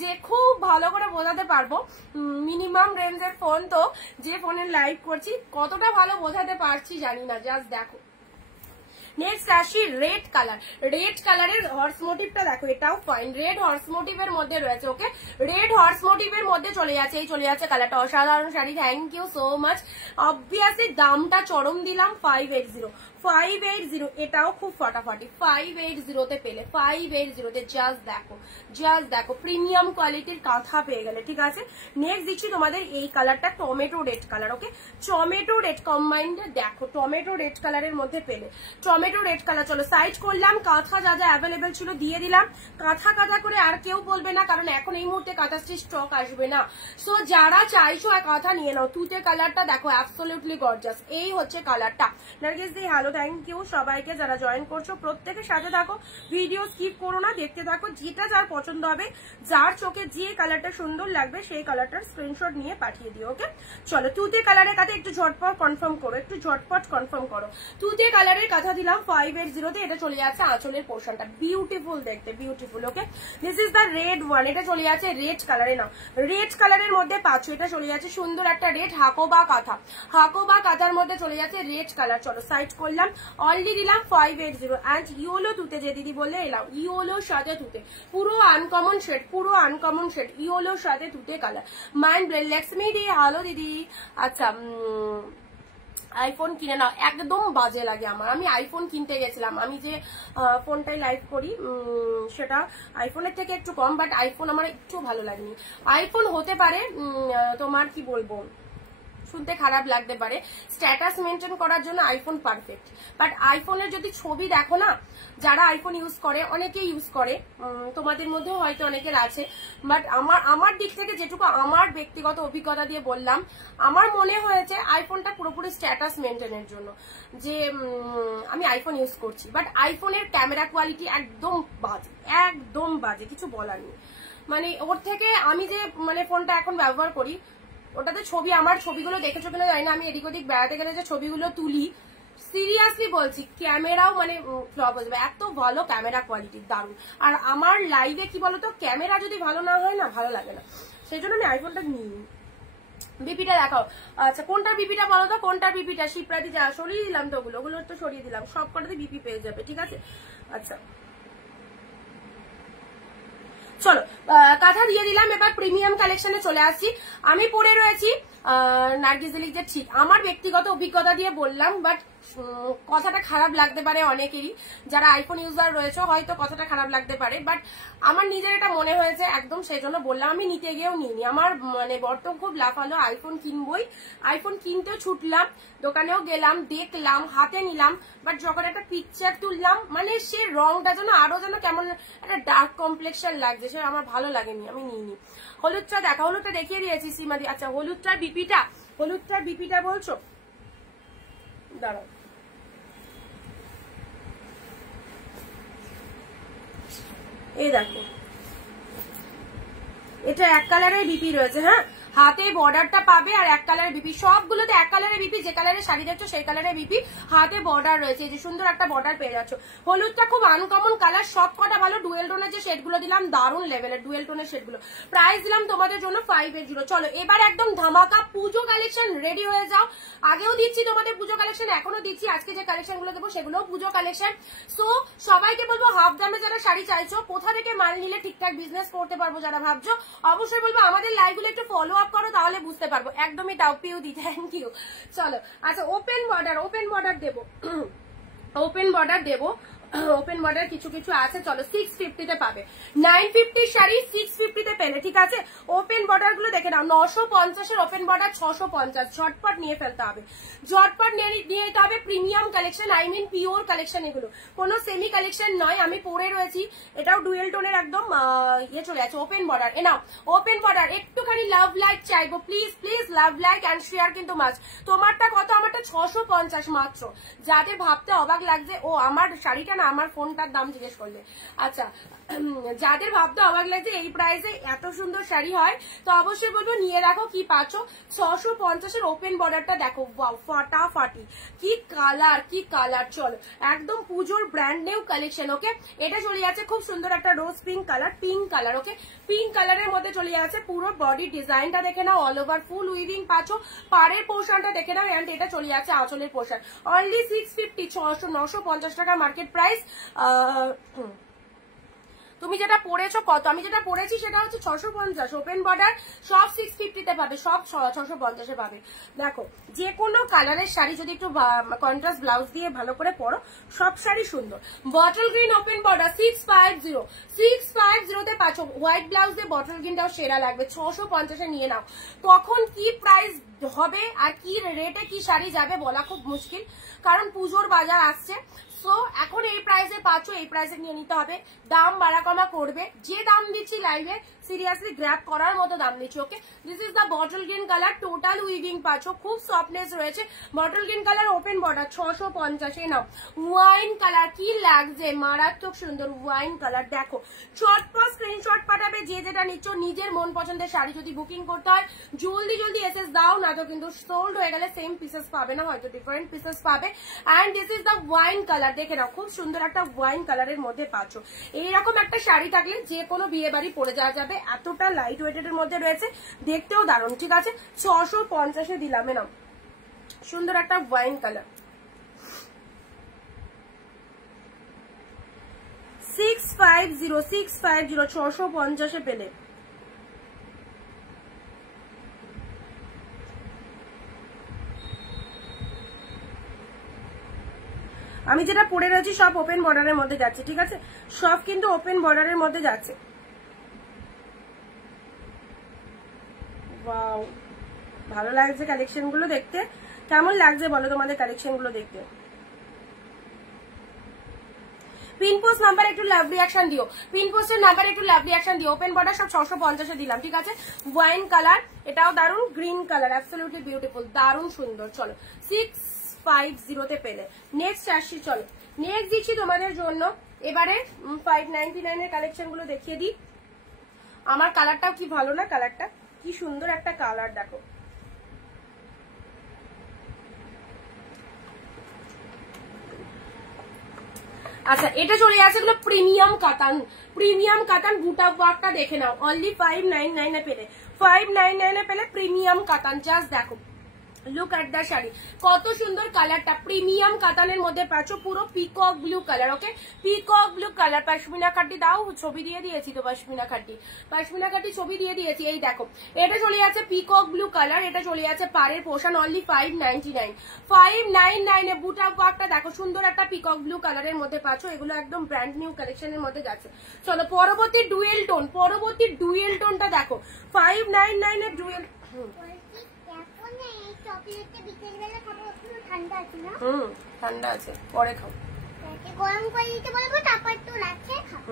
যে খুব ভালো করে বোঝাতে পারবো। মিনিমাম রেঞ্জের ফোন, তো যে ফোনের লাইভ করছি কতটা ভালো বোঝাতে পারছি জানি না, জাস্ট দেখো। নেক্সট আসি রেড কালার। রেড কালারের হর্স মোটিভটা দেখো, এটাও ফাইন। রেড হর্স মোটিভের মধ্যে রয়েছে। ওকে, রেড হর্স মোটিভের মধ্যে চলে যাচ্ছে। এই চলে যাচ্ছে কালারটা, অসাধারণ sari. Thank you so much. Obviously দামটা চরম দিলাম, 580। এটাও খুব ফাটাফাটি। 580 তে পেলে, 580 তে। জাস্ট দেখো, জাস্ট দেখো, প্রিমিয়াম কোয়ালিটির কাঁথা পেয়ে গেলে। ঠিক আছে, নেক্সট দিচ্ছি তোমাদের এই কালারটা, টমেটো রেড কালার। ওকে, টমেটো রেড কম্বাইন্ড। দেখো, টমেটো রেড কালারের মধ্যে পেলে, টমেটো রেড কালার। চলো সাইজ করলাম, কাঁথা যা যা অ্যাভেলেবেল ছিল দিয়ে দিলাম। কাঁথা কাঁথা করে আর কেউ বলবে না, কারণ এখন এই মুহূর্তে কাঁথা স্টক আসবে না। সো যারা চাইছো কাঁথা নিয়ে নাও। তুতে কালারটা দেখো, অ্যাবসলিউটলি গর্জাস। এই হচ্ছে কালারটা। নার্গিস দি হ্যালো, থ্যাংক ইউ সবাইকে যারা জয়েন করছো। প্রত্যেকের সাথে থাকো, ভিডিও স্কিপ করো না, দেখতে থাকো। যেটা যার পছন্দ হবে, যার চোখে যে কালারটা সুন্দর লাগবে, সেই কালারটার স্ক্রিনশট নিয়ে পাঠিয়ে দিও। ওকে, চলো তুতে কালারের কাছে একটু ঝটপট কনফার্ম করো, একটু ঝটপট কনফার্ম করো। তুতে কালারের কথা দিলাম 580 তে। এটা চলে যাচ্ছে আঁচলের পোর্শনটা, বিউটিফুল দেখতে, beautiful. Okay, this is the red one. এটা চলে যাচ্ছে রেড কালারে। নাও, রেড কালারের মধ্যে পাচ্ছ, এটা চলে যাচ্ছে সুন্দর একটা রেড হাকোবা কাঁথা। হাকোবা কাঁথার মধ্যে চলে যাচ্ছে রেড কালার। চলো সাইজ করলাম, অনলি দিলাম 580। অ্যান্ড ইয়োলো তুতে, যে দিদি বললে এলাও, ইয়োলোর সাথে তুতে, পুরো আনকমন শেড, পুরো আনকমন শেড, ইয়োলোর সাথে তুতে কালার। Mind blend. লক্ষ্মী দি হ্যালো দিদি। আচ্ছা, আইফোন কিনে নাও, একদম বাজে লাগে আমার। আমি আইফোন কিনতে গেছিলাম, আমি যে ফোনটাই লাইভ করি সেটা আইফোনের থেকে একটু কম, বাট আইফোন আমার একটু ভালো লাগেনি। আইফোন হতে পারে তোমার কি বলবো, শুনতে খারাপ লাগতে পারে, স্ট্যাটাস মেনটেন করার জন্য আইফোন পারফেক্ট। বাট আইফোনের যদি ছবি দেখো না, যারা আইফোন ইউজ করে, অনেকেই ইউজ করে, তোমাদের মধ্যেও হয়তো অনেকের আছে, বাট আমার দিক থেকে যেটুকু আমার ব্যক্তিগত অভিজ্ঞতা দিয়ে বললাম, আমার মনে হয়েছে আইফোনটা পুরোপুরি স্ট্যাটাস মেনটেনের জন্য, যে আমি আইফোন ইউজ করছি। বাট আইফোনের ক্যামেরা কোয়ালিটি একদম বাজে, একদম বাজে, কিছু বলার নেই। মানে ওর থেকে আমি যে মানে ফোনটা এখন ব্যবহার করি, ওটাতে ছবি, আমার ছবিগুলো দেখেছো কিনা জানি না, আমি এদিক ওদিক বেড়াতে গেলে যে ছবিগুলো তুলি, সিরিয়াসলি বলছি ক্যামেরাও মানে ফ্লপ হয়ে যাবে, এত ভালো ক্যামেরা কোয়ালিটি, দারুণ। আর আমার লাইভে কি বলতো, ক্যামেরা যদি ভালো না হয় না, ভালো লাগে না, সেই জন্য আমি আইফোনটা নিই। বিপিটা দেখাও। আচ্ছা, কোনটার বিপিটা বলো তো, কোনটার বিপিটা? শিপ্রাতি যা সরিয়ে দিলাম তো, ওগুলো তো সরিয়ে দিলাম, সব কটাতে বিপি পেয়ে যাবে। ঠিক আছে, আচ্ছা চলো কাঁথা দিয়ে দিলাম। এবার প্রিমিয়াম কালেকশনে চলে আসছি। আমি পরে রয়েছি নার্গিস দিলিক, যে ঠিক আমার ব্যক্তিগত অভিজ্ঞতা দিয়ে বললাম, বাট কথাটা খারাপ লাগতে পারে অনেকেরই, যারা আইফোন ইউজার রয়েছে হয়তো কথাটা খারাপ লাগতে পারে, বাট আমার নিজের এটা মনে হয়েছে একদম, সেই জন্য বললাম। আমি নিতে গিয়েও নিইনি, আমার মানে বর্তমান খুব লাফালো, আইফোন কিনবই, আইফোন কিনতেও ছুটলাম, দোকানেও গেলাম, দেখলাম, হাতে নিলাম, বাট যখন একটা পিকচার তুললাম, মানে সে রংটা যেন আরো যেন কেমন একটা ডার্ক কমপ্লেক্সন লাগছে, সে আমার ভালো লাগেনি, আমি নিইনি। হলুদটা দেখা, হলুদটা দেখিয়ে দিয়েছি সীমাদি। আচ্ছা, হলুদটার বিপিটা বলছো, দাঁড়াও, এই দেখো, এটা এক কালারের বিপি রয়েছে। হ্যাঁ, হাতে বর্ডারটা পাবে আর এক কালারের বিপি, সবগুলোতে এক কালারের বিপি, যে কালারের শাড়ি দেখছো সেই কালারের বিপি, হাতে বর্ডার রয়েছে, যে সুন্দর একটা বর্ডার পেয়ে যাচ্ছ। হলুদটা খুব আনকমন কালার, সব কটা ভালো। ডুয়েল টোনের যে শেডগুলো দিলাম দারুণ লেভেলের ডুয়েল টোনের শেডগুলো, প্রাইস দিলাম তোমাদের জন্য 580। চলো এবার একদম ধামাকা পুজো কালেকশন, রেডি হয়ে যাও। আগেও দিচ্ছি তোমাদের পুজো কালেকশন, এখনো দিচ্ছি, আজকে যে কালেকশন গুলো দেবো সেগুলো পুজো কালেকশন। সো সবাইকে বলবো হাফ দামে যারা শাড়ি চাইছো, কোথা থেকে মাল নিলে ঠিকঠাক বিজনেস করতে পারবো যারা ভাবছো, অবশ্যই বলবো আমাদের লাইভগুলো একটু ফলো আপ করো, তাহলে বুঝতে পারবো। একদমই তাও পিউদি, থ্যাংক ইউ। চলো আচ্ছা ওপেন বর্ডার দেবো, ওপেন বর্ডার দেবো, ওপেন বর্ডার কিছু কিছু আছে। চলো 650 তে পাবে, 950 শাড়ি 650 তে পেলে, ঠিক আছে। ওপেন বর্ডার গুলো দেখে নাও, 950 এর ওপেন বর্ডার 650, ঝটপট নিয়ে ফেলতে হবে, ঝটপট নিয়ে নিতে হবে। Premium collection, I mean pure collection, এগুলো কোনো সেমি কালেকশন নয়। আমি পরে রয়েছি, এটাও ডুয়েল টোনের একদম ইয়ে চলে আছে। ওপেন বর্ডার এ নাও, ওপেন বর্ডার। একটুখানি লাভ লাইক চাইবো please, please love like and share কিন্তু মাস্ট। তোমারটা কত? আমারটা 650 মাত্র। যাদের ভাবতে অবাক লাগছে ও আমার শাড়িটা না, আমার ফোনটার দাম জিজ্ঞেস করলে, আচ্ছা যাদের ভাবতে অবাক লাগছে এই প্রাইসে এত সুন্দর শাড়ি হয়, তো অবশ্যই বলবো নিয়ে রাখো। কি পাচ্ছ? 650 এর ওপেন বর্ডারটা দেখো, ওয়াও ফাটাফাটি, কি কালার, কি কালার। চলো একদম পুজোর ব্র্যান্ড নিউ কালেকশন, ওকে। এটা চলে যাচ্ছে খুব সুন্দর একটা রোজ পিঙ্ক কালার, ওকে। পিঙ্ক কালারের মধ্যে চলে যাচ্ছে, পুরো বডি ডিজাইনটা দেখে নাও, অল ওভার ফুল উইভিং পাচ্ছ, পাড়ের পোর্শনটা দেখে নাও, এন্ড এটা চলে যাচ্ছে আঁচলের পোর্শন। অনলি 650, 950 টাকা মার্কেট প্রাইস। তুমি যেটা পড়েছো কত? আমি যেটা পড়েছি সেটা হচ্ছে 650, ওপেন বর্ডার, সব 650 তে পাবে, সব 650 এ পাবে। দেখো যে কোনো কালারের শাড়ি যদি একটু কন্ট্রাস্ট ব্লাউজ দিয়ে ভালো করে পরো, সব শাড়ি সুন্দর। বটল গ্রিন ওপেন বর্ডার 650 তে পাচ্ছ, হোয়াইট ব্লাউজ দিয়ে বটল গ্রিনটাও সেরা লাগবে, 650 এ নিয়ে নাও। তখন কি প্রাইস হবে আর কি রেটে কি শাড়ি যাবে বলা খুব মুশকিল, কারণ পুজোর বাজার আসছে। সো এখন এই প্রাইসে পাচ্ছ, এই প্রাইসে নিয়ে নিতে হবে। দাম বাড়া কমা করবে, যে দাম দিচ্ছি লাইভে সিরিয়াসলি গ্র্যাব করার মতো দাম দিচ্ছি, okay. This is the bottle green colour, total weaving পাচ্ছ, খুব সফটনেস রয়েছে। Bottle green colour open border 650 এ নাও। ওয়াইন কালার কি লাগছে, মারাত্মক সুন্দর ওয়াইন কালার। দেখো চটপট স্ক্রিনশট পাঠাবে যে যেটা নিচ্ছ, নিজের মন পছন্দের শাড়ি যদি বুকিং করতে হয় জলদি জলদি এসএস দাও, না তো কিন্তু সোল্ড হয়ে গেলে সেম পিসেস পাবে না, হয়তো ডিফারেন্ট পিসেস পাবে। And this is the wine colour, দেখে নাও খুব সুন্দর একটা ওয়াইন কালারের মধ্যে পাচ্ছ। এইরকম একটা শাড়ি থাকলে যে কোনো বিয়ে বাড়ি পরে যাওয়া যাবে, এতটা লাইট ওয়েটেড এর মধ্যে রয়েছে, দেখতেও দারুণ, ঠিক আছে। 650 এ দিলাম, নাও সুন্দর একটা ওয়াইন কালার। 650 650 এ পেলে। আমি যেটা পরে রয়েছি সব ওপেন বর্ডারের মধ্যে যাচ্ছে, ঠিক আছে, সব কিন্তু ওপেন বর্ডারের মধ্যে যাচ্ছে। ওয়াও ভালো লাগছে কালেকশন গুলো দেখতে, কেমন লাগছে বলো তোমাদের কালেকশন গুলো দেখতে। পিন পোস্ট নাম্বার একটু লাভ রিয়াকশন দিও, পিন পোস্টের নাম্বার একটু লাভ রিয়াকশন দিও। ওপেন বর্ডার সব 650 এ দিলাম, ঠিক আছে। ওয়াইন কালার, এটাও দারুন, গ্রিন কালার অ্যাবসলিউটলি বিউটিফুল, দারুন সুন্দর। চলো 650 তে পেলে। নেক্সট আসছি, চলো নেক্সট দিচ্ছি তোমাদের জন্য এবারে 599 এর কালেকশন গুলো দেখিয়ে দিই। আমার কালারটাও কি ভালো না, কালারটা কি সুন্দর একটা কালার, দেখো আচ্ছা এটা চলে আসে এগুলো প্রিমিয়াম কাতান বুটা ওয়ার্কটা দেখে নাও, অনলি 599 এ পেলে, 599 এ পেলে প্রিমিয়াম কাতান। জাস্ট দেখো লুক এট দ্য শাড়ি, কত সুন্দর কালারটা, প্রিমিয়াম কাতানের মধ্যে পাচ্ছ, পুরো পিকক ব্লু কালার, ওকে, পিকক ব্লু কালার। পশমিনা খাটি দাও, ছবি দিয়ে দিয়েছি তো, পশমিনা খাটি ছবি দিয়ে দিয়েছি। এই দেখো এটা চলে যাচ্ছে পিকক ব্লু কালার, এটা চলে যাচ্ছে পাড়ের পোর্শন, অনলি 599 এ। বুটা ওয়ার্কটা দেখো, সুন্দর একটা পিকক ব্লু কালারের মধ্যে পাচ্ছ, এগুলো একদম ব্র্যান্ড নিউ কালেকশনের মধ্যে যাচ্ছে। চলো পরবর্তী ডুয়েল টোনটা দেখো, 599 এর ডুয়েল। ঠান্ডা আছে, পরে খাও, গরম করে দিতে বলবো, তারপর তো রাখে খাও।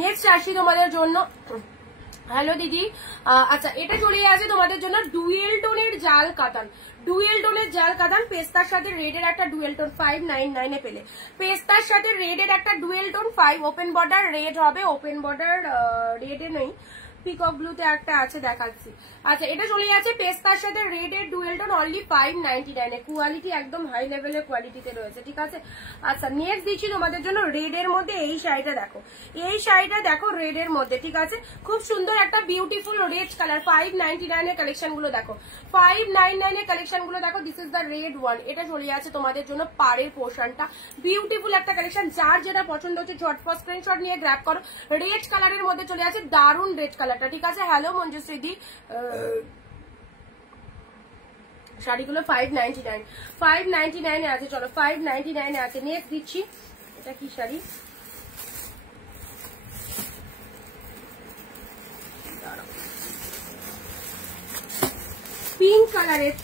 নেক্সট আসি তোমাদের জন্য। হ্যালো দিদি, আচ্ছা এটা চলে আসে তোমাদের জন্য ডুয়েল টোনের জাল কাতান, পেস্তার সাথে রেডের একটা ডুয়েল টোন, 599 এ পেলে। পেস্তার সাথে রেডের একটা dual tone, 5 open border red হবে, ওপেন বর্ডার রেডে নেই, পিকক ব্লুতে একটা আছে দেখাচ্ছি। আচ্ছা এটা চলে যাচ্ছে পেস্তার সাথে রেড এর ডুয়েল টোন, অনলি 599 এ। কোয়ালিটি একদম হাই লেভেলের কোয়ালিটিতে রয়েছে, ঠিক আছে। আচ্ছা নেক্সট দিচ্ছি তোমাদের জন্য রেড এর মধ্যে এই শাড়িটা দেখো, এই শাড়িটা দেখো রেড এর মধ্যে, ঠিক আছে। খুব সুন্দর একটা বিউটিফুল রেড কালার। 599 এর কালেকশন গুলো দেখো, 599 এর কালেকশন গুলো দেখো। This is the red one. এটা চলে যাচ্ছে তোমাদের জন্য পাড়ের পোর্শনটা, বিউটিফুল একটা কালেকশন। যার যেটা পছন্দ হচ্ছে ঝটপট স্ক্রিনশট নিয়ে গ্র্যাব করো। রেড কালারের মধ্যে চলে যাচ্ছে, দারুন রেড কালারটা, ঠিক আছে। হ্যালো মঞ্জুশ্রী দি, শাড়িগুলো 599 এ আছে। চলো 599 এ আছে। নেক্সট দিচ্ছি, এটা কি শাড়ি,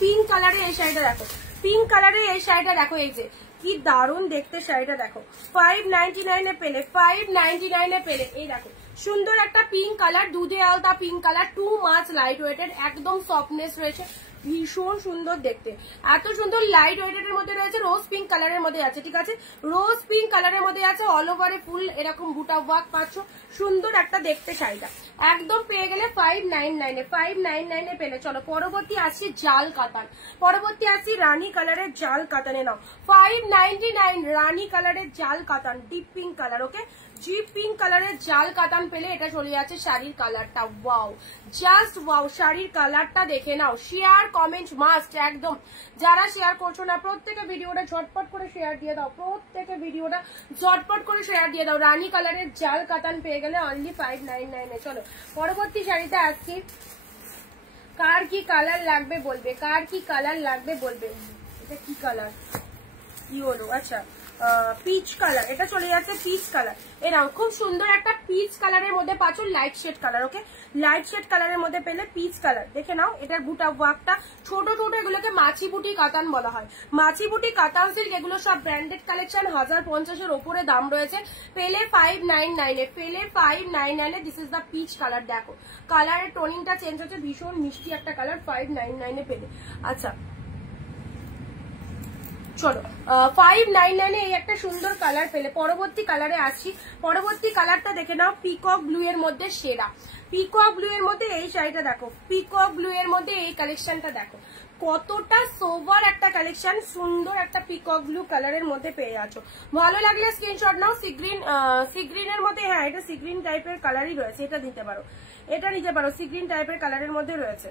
পিঙ্ক কালারে এই শাড়িটা দেখো, পিঙ্ক কালারে এই শাড়িটা দেখো, এই যে কি দারুণ দেখতে শাড়িটা দেখো। 599 এ পেলে, 599 এ পেলে। এই দেখো সুন্দর একটা পিঙ্ক কালার, দুধে আলতা pink colour, too much light weighted, একদম সফটনেস রয়েছে, ভীষণ সুন্দর দেখতে। এত সুন্দর লাইট ওয়েটেড এর মধ্যে রয়েছে, রোজ পিঙ্ক কালারের মধ্যে আছে, ঠিক আছে। রোজ পিঙ্ক কালারের মধ্যে আছে, অল ওভারে ফুল এরকম বুটা ওয়ার্ক পাচ্ছ, সুন্দর একটা দেখতে শাড়িটা একদম পেয়ে গেলে 599 এ। 599 এ পেলে। চলো পরবর্তী আসছি জাল কাতান, পরবর্তী আসছি রানী কালারের জাল কাতানে। নাও 599 রানী কালারের জাল কাতান, ডিপ পিঙ্ক কালার, ওকে। ডিপ পিঙ্ক কালারের জাল কাতান পেলে। এটা চলে যাচ্ছে শাড়ির কালারটা, ওয়াও জাস্ট ওয়াও, শাড়ির কালারটা দেখে নাও। শেয়ার কমেন্ট মাস্ট একদম, যারা শেয়ার করছো না প্রত্যেকে ভিডিওটা ঝটপট করে শেয়ার দিয়ে দাও, প্রত্যেকে ভিডিওটা ঝটপট করে শেয়ার দিয়ে দাও। রানী কালারের জাল কাতান পেয়ে গেলে অনলি 599 এ। চলো পরবর্তী শাড়িতে আসছি। কার কি কালার লাগবে বলবে, কার কি কালার লাগবে বলবে। এটা কি কালার, ইয়েলো, আচ্ছা পিচ কালার। এটা চলে যাচ্ছে পিচ কালার। এরাও খুব সুন্দর একটা পিচ কালারের মধ্যে পাচ্ছ, লাইট শেড কালার, ওকে। লাইট শেড কালারের মধ্যে পেলে পিচ কালার। দেখে নাও এটার বুটা ওয়ার্কটা, ছোট ছোট, এগুলোকে মাছি বুটি কাতান বলা হয়। মাছি বুটি কাতান সিল্ক, এগুলো সব ব্র্যান্ডেড কালেকশন, 1050 এর ওপরে দাম রয়েছে। পেলে 599 এ, পেলে 599 এ। This is the peach colour. দেখো কালারের টোনিংটা চেঞ্জ হচ্ছে, ভীষণ মিষ্টি একটা কালার, 599 এ পেলে। আচ্ছা চলো 599 এ এই একটা সুন্দর কালার পেলে। পরবর্তী কালারে আসছি। পরবর্তী কালারটা দেখে নাও, পিকক ব্লু এর মধ্যে সেরা। পিকক ব্লু এর মধ্যে এই শাড়িটা দেখো, পিকক ব্লু এর মধ্যে এই কালেকশনটা দেখো, কতটা সোভার একটা কালেকশন, সুন্দর একটা পিকক ব্লু কালারের মধ্যে পেয়ে যাচ্ছ। ভালো লাগলে স্ক্রিনশট নাও। সিগ্রিন এর মধ্যে, হ্যাঁ এটা সিগ্রিন টাইপের কালারই রয়েছে, এটা নিতে পারো, এটা নিতে পারো, সিগ্রিন টাইপের কালারের মধ্যে রয়েছে।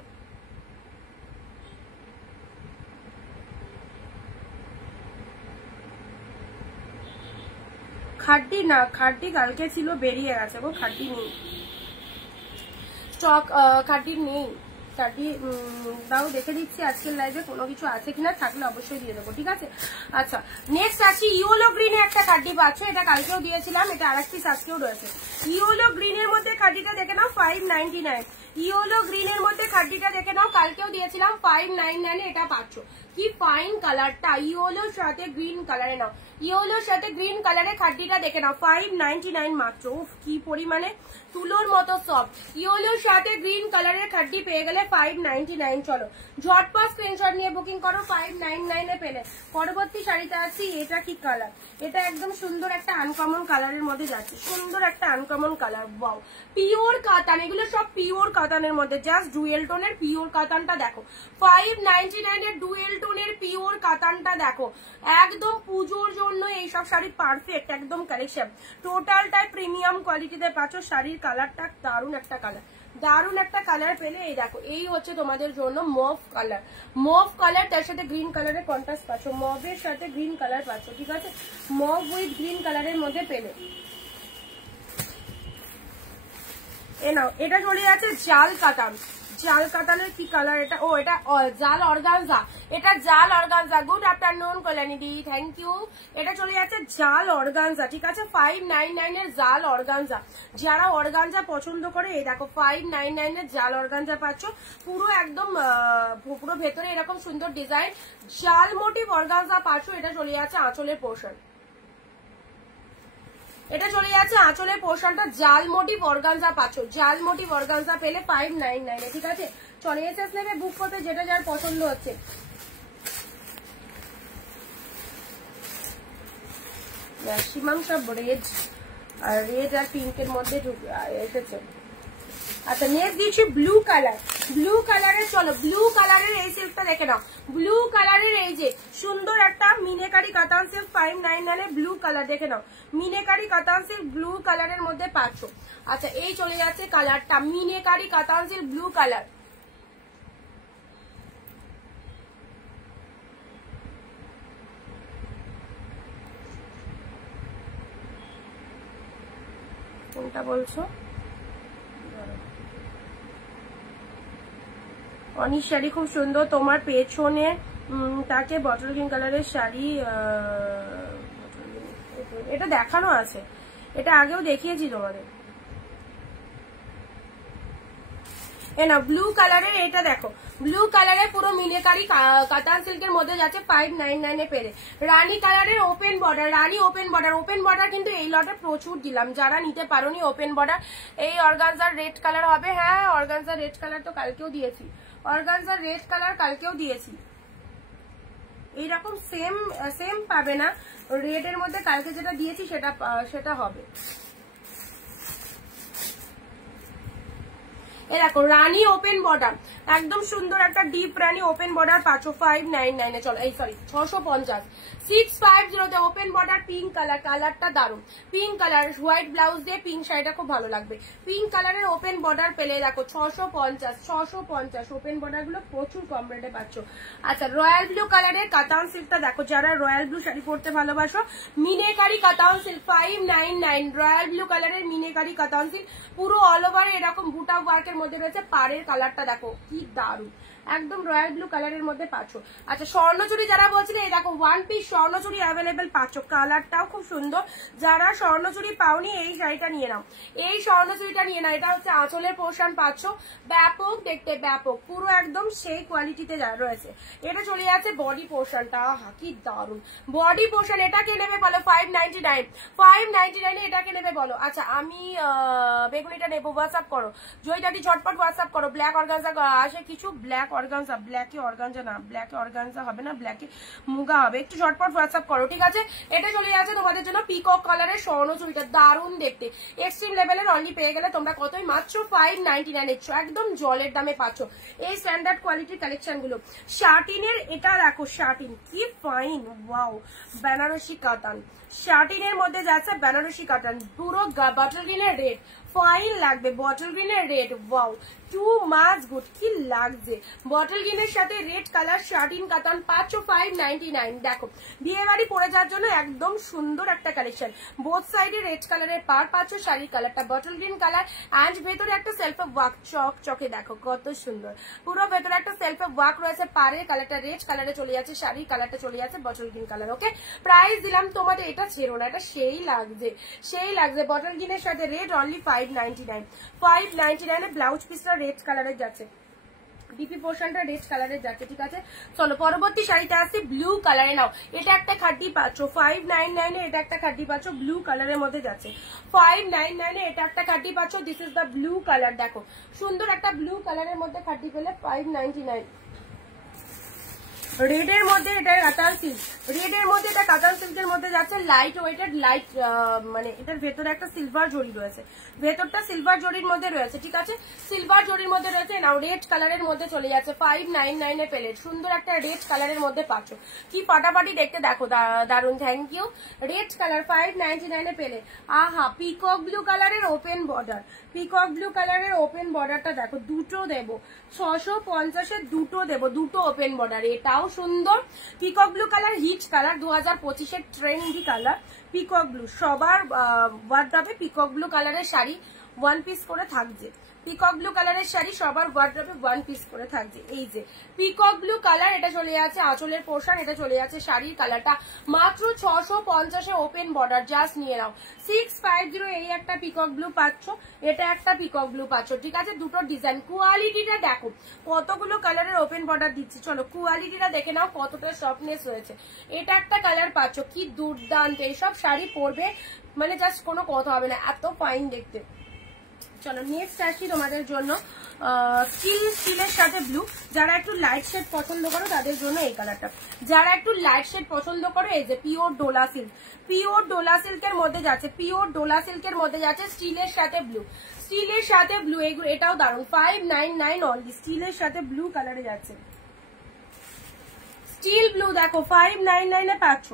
খাড্ডি না, খাড্ডি কালকে ছিল, বেরিয়ে গেছে গো, খাড্ডি নেই স্টক, খাড্ডি নেই। খাড্ডি দাও দেখে দিচ্ছি আজকের লাইভে কোনো কিছু আছে কিনা, থাকলে অবশ্যই দিয়ে দেবো, ঠিক আছে। আচ্ছা নেক্সট আসি, ইয়েলো গ্রিনে একটা খাড্ডি পাচ্ছ, এটা কালকেও দিয়েছিলাম, এটা আরেক পিস আজকেও রয়েছে। ইয়েলো গ্রিনের মধ্যে খাড্ডিটা দেখে নাও 599। ইয়েলো গ্রিনের মধ্যে খাড্ডিটা দেখে নাও, কালকেও দিয়েছিলাম 599 এ, এটা পাচ্ছ। কি ফাইন কালারটা, ইয়েলোর সাথে গ্রিন কালারে। নাও ইয়েলোর সাথে গ্রিন কালারের খাড্ডিটা দেখে নাও, 599 মাত্র। উফ কি পরিমাণে তুলোর মতো সফট, ইয়েলোর সাথে গ্রিন কালারের খাড্ডি পেয়ে গেলে 599। চলো ঝটপট স্ক্রিনশট নিয়ে বুকিং করো, 599 এ পেলে। পরবর্তী শাড়িতে আছি, এটা কি কালার, এটা একদম সুন্দর একটা আনকমন কালারের মধ্যে যাচ্ছে, সুন্দর একটা আনকমন কালার, ওয়াও। পিওর কাতান, এগুলো সব পিওর কাতানের মধ্যে, জাস্ট ডুয়েল টোনের পিওর কাতানটা দেখো, 599 এর ডুয়েল টোনের পিওর কাতানটা দেখো, একদম পুজোর জন্য এইসব শাড়ি পারফেক্ট একদম কালেকশন। টোটালটাই প্রিমিয়াম কোয়ালিটিতে পাচ্ছ। শাড়ির কালারটা দারুণ একটা কালার, দারুণ একটা কালার পেলে। এই দেখো এই হচ্ছে তোমাদের জন্য মভ কালার, মভ কালার, তার সাথে গ্রিন কালারের কন্ট্রাস্ট পাচ্ছ, মভের সাথে গ্রিন কালার পাচ্ছ, ঠিক আছে। মভ উইথ গ্রিন কালারের মধ্যে পেলে। এ নাও এটা চলে যাচ্ছে জাল কাতান। জাল কাতানের কি কালার এটা, ও এটা জাল অর্গানজা, এটা জাল organza. Good afternoon Kalyani di, thank you. এটা চলে যাচ্ছে জাল অর্গানজা, ঠিক আছে। 599 এর জাল অর্গানজা, যারা অর্গানজা পছন্দ করে এই দেখো 599 এর জাল অর্গানজা পাচ্ছ। পুরো একদম পুরো ভেতরে এরকম সুন্দর ডিজাইন জাল মোটিভ অর্গানজা পাচ্ছ। এটা চলে যাচ্ছে আঁচলের পোর্শন, এটা চলে যাচ্ছে আঁচলের পোর্শনটা, জাল মোটিভ অর্গানজা পাচ্ছ। জাল মোটিভ অর্গানজা পেলে 599 এ, ঠিক আছে। চলে এসে নেবে বুক করতে, যেটা যার পছন্দ হচ্ছে। ম্যাক্সিমাম সব রেড আর পিঙ্কের মধ্যে এসেছে। আচ্ছা নেক্সট দিচ্ছি ব্লু কালার। ব্লু কালারের, চলো ব্লু কালারের এই সিল্কটা দেখে নাও। ব্লু কালারের এই যে সুন্দর একটা মিনেকারি কাতান সিল্ক 599 ব্লু কালার দেখে নাও। মিনেকারি কাতান সিল্ক ব্লু কালারের মধ্যে পাচ্ছ। আচ্ছা এই চলে যাচ্ছে কালারটা মিনেকারি কাতান সিল্ক ব্লু কালার। কোনটা বলছো? অনিশ শাড়ি খুব সুন্দর, তোমার পেছনে তাকে বটল গ্রিন কালারের শাড়ি, এটা দেখানো আছে, এটা আগেও দেখিয়েছি তোমাদের। এ না ব্লু কালারের এটা দেখো, ব্লু কালারের পুরো মিনেকারি কাতান সিল্কের মধ্যে যাচ্ছে 599 পেরে। রানী কালারের ওপেন বর্ডার, রানী ওপেন বর্ডার। ওপেন বর্ডার কিন্তু এই লটে প্রচুর দিলাম, যারা নিতে পারোনি ওপেন বর্ডার। এই অর্গানজার রেড কালার হবে, হ্যাঁ অর্গানজার রেড কালার তো কালকেও দিয়েছি, অর্গানজার রেড কালার কালকেও দিয়েছি। এইরকম সেম সেম পাবে না, রেড এর মধ্যে কালকে যেটা দিয়েছি সেটা হবে। এরকো রানী ওপেন বর্ডার, একদম সুন্দর একটা ডিপ রানী ওপেন বর্ডার পাচ্ছ 599 চলো এই sorry 650 650 open border pink colour, কালারটা দারুন পিঙ্ক কালার, হোয়াইট ব্লাউজ দিয়ে পিঙ্ক শাড়িটা খুব ভালো লাগবে। পিঙ্ক কালারের ওপেন বর্ডার পেলে দেখো 650 ওপেন বর্ডার গুলো প্রচুর কম রেটে পাচ্ছ। আচ্ছা রয়্যাল ব্লু কালারের কাতান সিল্কটা দেখো, যারা রয়্যাল ব্লু শাড়ি পরতে ভালোবাসো, মিনেকারি কাতান সিল্ক 599 রয়্যাল ব্লু কালারের মিনেকারি কাতান সিল্ক, পুরো অল ওভার এরকম বুটা ওয়ার্কের মধ্যে রয়েছে। পাড়ের কালারটা দেখো কি দারুন, একদম রয়্যাল ব্লু কালারের মধ্যে পাচ্ছ। আচ্ছা স্বর্ণচুরি যারা বলছিলে এই দেখো ওয়ান পিস স্বর্ণচুরি অ্যাভেলেবেল পাচ্ছ, কালারটাও খুব সুন্দর। যারা স্বর্ণচুরি পাওনি এই শাড়িটা নিয়ে নাও, এই স্বর্ণচুরিটা নিয়ে নাও। এটা হচ্ছে আঁচলের পোর্শন পাচ্ছ, ব্যাপক দেখতে, ব্যাপক পুরো একদম সেই কোয়ালিটিতে রয়েছে। এটা চলে যাচ্ছে বডি পোর্শনটা, কি দারুন বডি পোর্শন। এটাকে নেবে বলো 599 এটাকে নেবে বলো। আচ্ছা আমি বেগুনিটা নেবো, হোয়াটসঅ্যাপ করো জয়দাদি ঝটপট হোয়াটসঅ্যাপ করো। ব্ল্যাক অর্গানজা আসে কিছু, ব্ল্যাক অর্গানজা, ব্ল্যাকে অর্গানজা না, ব্ল্যাকে অর্গানজা হবে না, ব্ল্যাকে মুগা হবে, একটু ঝটপট হোয়াটসঅ্যাপ করো ঠিক আছে। এটা চলে যাচ্ছে তোমাদের জন্য পিকক কালারের স্বর্ণচুরিটা, দারুন দেখতে এক্সট্রিম লেভেলের অনলি পেয়ে গেলে তোমরা কতই মাত্র 599 একদম জলের দামে পাচ্ছ এই স্ট্যান্ডার্ড কোয়ালিটির কালেকশন গুলো। শার্টিনের এটা দেখো, শার্টিন কি ফাইন, ওয়াও বেনারসি কাতান, শার্টিনের মধ্যে যাচ্ছে বেনারসি কাতান, পুরো বটল গ্রিনের রেড ফাইন লাগবে, বটল গ্রিনের red, wow too much good, কি লাগছে বটল গ্রিনের সাথে রেড কালার শার্টিন কাতান পাচ্ছ 599। দেখো বিয়ে বাড়ি পরে যাওয়ার জন্য একদম সুন্দর একটা কালেকশন, বোথ সাইডে রেড কালারের পার পাচ্ছ, শাড়ির কালারটা বটল গ্রিন কালার অ্যান্ড ভেতরে একটা সেলফ ওয়ার্ক চক চকে দেখো কত সুন্দর, পুরো ভেতরে একটা সেলফ ওয়ার্ক রয়েছে, পাড়ের কালারটা রেড কালারে চলে যাচ্ছে, শাড়ির কালারটা চলে যাচ্ছে bottle green colour. Okay price দিলাম তোমাদের, এটা ছেড়ো না, এটা সেই লাগছে, সেই লাগছে বটল গ্রিনের সাথে রেড অনলি 599 ব্লাউজ পিসটা রেড কালারের যাচ্ছে, ডিপি পোর্শনটা রেড কালারের যাচ্ছে ঠিক আছে। চলো পরবর্তী শাড়িটা আসছে ব্লু কালারে, নাও এটা একটা খাড্ডি পাচ্ছ 599 এটা একটা খাড্ডি পাচ্ছ ব্লু কালারের মধ্যে যাচ্ছে 599 এটা একটা খাড্ডি পাচ্ছ। This is the blue colour, দেখো সুন্দর একটা ব্লু কালারের মধ্যে খাড্ডি পেলে 599। রেডের মধ্যে এটা কাতান সিল্ক, রেডের মধ্যে এটা কাতান সিল্কের মধ্যে যাচ্ছে লাইট ওয়েটেড, লাইট মানে এটার ভেতরে একটা সিলভার জড়ি রয়েছে, ভেতরটা সিলভার জড়ির মধ্যে রয়েছে ঠিক আছে, সিলভার জড়ির মধ্যে রয়েছে। নাও রেড কালারের মধ্যে চলে যাচ্ছে 599 পেলে, সুন্দর একটা রেড কালারের মধ্যে পাচ্ছ, কি ফাটাফাটি দেখতে দেখো, দারুন থ্যাংক ইউ। রেড কালার 599 পেলে। আহা পিকক ব্লু কালারের ওপেন বর্ডার, পিকক ব্লু কালারের ওপেন বর্ডারটা দেখো, দুটো দেবো 650 দুটো দেবো, দুটো ওপেন বর্ডার, এটাও সুন্দর peacock blue colour, hit colour 2025 trendy colour peacock blue, সবার ওয়ার্ড্রবে পিকক ব্লু কালারের শাড়ি ওয়ান পিস করে থাকছে, পিকক ব্লু কালারের শাড়ি সবার ওয়ার্ড্রবে ওয়ান পিস করে থাকছে। এই যে পিকক ব্লু কালার, এটা চলে যাচ্ছে আঁচলের পোর্শন, এটা চলে যাচ্ছে শাড়ির কালারটা মাত্র 650 ওপেন বর্ডার, জাস্ট নিয়ে নাও 650 এই একটা পিকক ব্লু পাচ্ছ, এটা একটা পিকক ব্লু পাচ্ছ ঠিক আছে, দুটো ডিজাইন। কোয়ালিটিটা দেখো কতগুলো কালারের ওপেন বর্ডার দিচ্ছি, চলো কোয়ালিটিটা দেখে নাও কতটা সফটনেস রয়েছে। এটা একটা কালার পাচ্ছ, কি দুর্দান্ত, এইসব শাড়ি পরবে মানে জাস্ট কোনো কথা হবে না, এত ফাইন দেখতে। চলো নেক্সট আসি তোমাদের জন্য স্টিলের সাথে ব্লু। যারা একটু লাইট শেড পছন্দ করো তাদের জন্য এই কালারটা, যারা একটু লাইট শেড পছন্দ করো এই যে pure Dola silk, pure Dola সিল্কের মধ্যে যাচ্ছে, পিওর ডোলা সিল্কের মধ্যে যাচ্ছে স্টিলের সাথে ব্লু, স্টিলের সাথে ব্লু। এটাও দারুণ, 599 অনলি, স্টিলের সাথে ব্লু কালারে যাচ্ছে, স্টিল ব্লু দেখো 599 এ পাচ্ছ।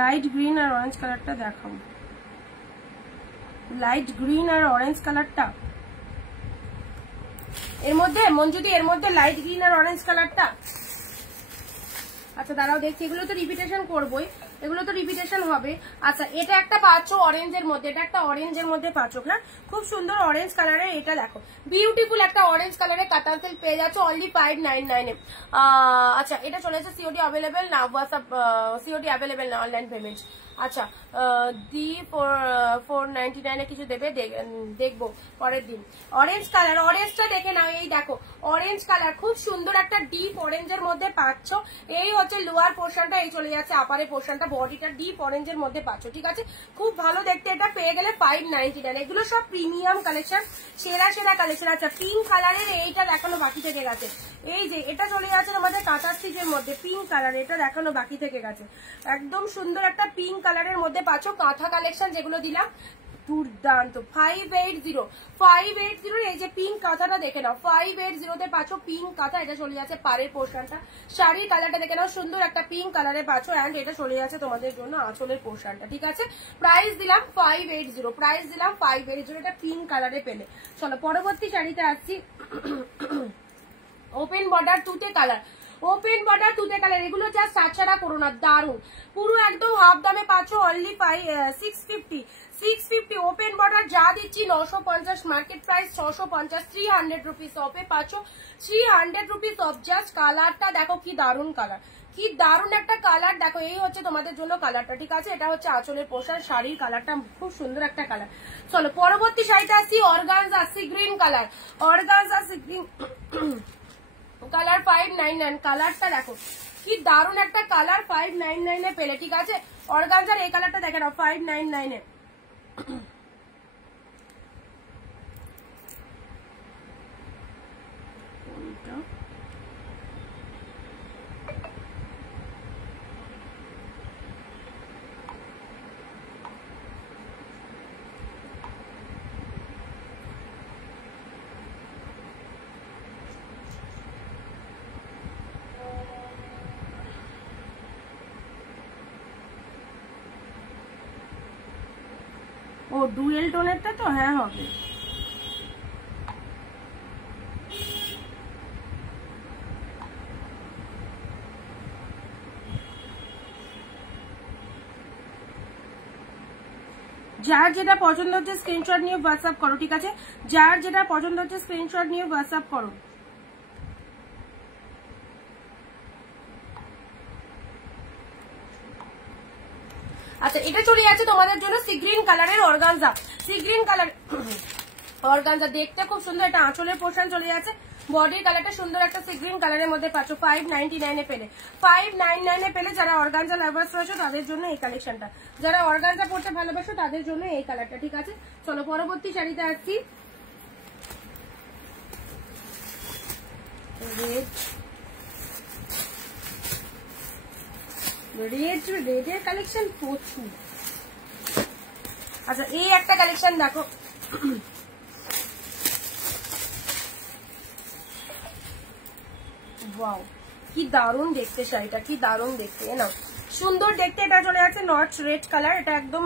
লাইট গ্রিন আর অরেঞ্জ কালারটা দেখাও, লাইট গ্রিন আর অরেঞ্জ কালারটা এর মধ্যে মঞ্জুদি, এর মধ্যে লাইট গ্রিন আর অরেঞ্জ কালারটা। আচ্ছা দাঁড়াও দেখছি, এগুলো তো রিপিটেশন করবোই, এগুলো তো রিপিটেশন হবে। আচ্ছা এটা একটা পাচ্ছ অরেঞ্জের মধ্যে, এটা একটা অরেঞ্জের মধ্যে পাচ্ছ, হ্যাঁ খুব সুন্দর অরেঞ্জ কালারে, এটা দেখো বিউটিফুল একটা অরেঞ্জ কালারে কাতান সিল্ক পেয়ে যাচ্ছে অনলি 599 এ। আচ্ছা এটা চলে যাচ্ছে সিওডি অ্যাভেলেবেল না, হোয়াটসঅ্যাপ সিওডি অ্যাভেলেবেল না, অনলাইন পেমেন্ট। আচ্ছা D499 এ কিছু দেবে, দেখবো পরের দিন। অরেঞ্জ কালার, অরেঞ্জটা দেখে নাও, এই দেখো অরেঞ্জ কালার খুব সুন্দর একটা ডিপ অরেঞ্জের মধ্যে পাচ্ছ। এই হচ্ছে লোয়ার পোর্শনটা, এই চলে যাচ্ছে আপারের পোর্শনটা, বডিটা ডিপ অরেঞ্জের মধ্যে পাচ্ছ, ঠিক আছে খুব ভালো দেখতে। এটা পেয়ে গেলে 599। এগুলো সব প্রিমিয়াম কালেকশন, সেরা সেরা কালেকশন। আচ্ছা পিঙ্ক কালারের এইটা দেখানো বাকি থেকে গেছে, এই যে এটা চলে যাচ্ছে আমাদের কাঁচা স্টিচের মধ্যে পিঙ্ক কালার, এটা দেখানো বাকি থেকে গেছে, একদম সুন্দর একটা পিঙ্ক কালারের মধ্যে পাচ্ছ কাঁথা কালেকশন যেগুলো দিলাম, দুর্দান্ত। 580 এই যে পিঙ্ক কাঁথাটা দেখে নাও, 580 তে পাচ্ছ পিঙ্ক কাঁথা, এটা চলে যাচ্ছে পাড়ের পোর্শনটা। শাড়ির কালারটা দেখে নাও, সুন্দর একটা পিঙ্ক কালারে পাচ্ছ, এন্ড এটা চলে যাচ্ছে তোমাদের জন্য আঁচলের পোর্শনটা, ঠিক আছে প্রাইস দিলাম 580, প্রাইস দিলাম 580, এটা পিঙ্ক কালারে পেলে। চলো পরবর্তী শাড়িতে আসছি, ওপেন বর্ডার তুতে কালার, ওপেন বর্ডার তুতে কালার, এগুলো জাস্ট ছাড়া করো না, দারুন পুরো একদম হাফ দামে পাচ্ছ অনলি 650 ওপেন বর্ডার যা দিচ্ছি 950, মার্কেট প্রাইস 650, 300 রুপিস অফে পাচ্ছ, 300 রুপিস অফ। জাস্ট কালারটা দেখো কি দারুন কালার, কি দারুন একটা কালার দেখো, এই হচ্ছে তোমাদের জন্য কালারটা, ঠিক আছে এটা হচ্ছে আঁচলের পোশাক, শাড়ির কালারটা খুব সুন্দর একটা কালার। চলো পরবর্তী শাড়িটা আসছি organza sea green colour, organza sea green colour 599, কালারটা দেখো কি দারুন একটা কালার, 599 এ পেলে, ঠিক আছে অর্গানজার এই কালারটা দেখে নাও 599 এ। ও ডুয়েল টোনেরটা তো হ্যাঁ হবে, যার যেটা পছন্দ হচ্ছে স্ক্রিনশট নিয়ে হোয়াটসঅ্যাপ করো, ঠিক আছে যার যেটা পছন্দ হচ্ছে স্ক্রিনশট নিয়ে হোয়াটসঅ্যাপ করো। আচ্ছা এটা চলে যাচ্ছে তোমাদের জন্য সি গ্রিন কালারের organza, sea green colour organza দেখতে খুব সুন্দর, এটা আঁচলের পোর্শন চলে যাচ্ছে, বডির কালারটা সুন্দর একটা সি গ্রিন কালারের মধ্যে পাচ্ছ 599 এ পেলে, 599 এ পেলে। যারা অর্গানজা লাভার্স রয়েছে তাদের জন্য এই কালেকশনটা, যারা অর্গানজা পড়তে ভালোবাসো তাদের জন্য এই কালারটা, ঠিক আছে চলো পরবর্তী শাড়িতে আসছি, রেডের কালেকশন প্রচুর। আচ্ছা এই একটা কালেকশন দেখো, ওয়াও কি দারুণ দেখতে শাড়িটা, কি দারুণ দেখতে, না সুন্দর দেখতে। এটা চলে যাচ্ছে নট রেড কালার, এটা একদম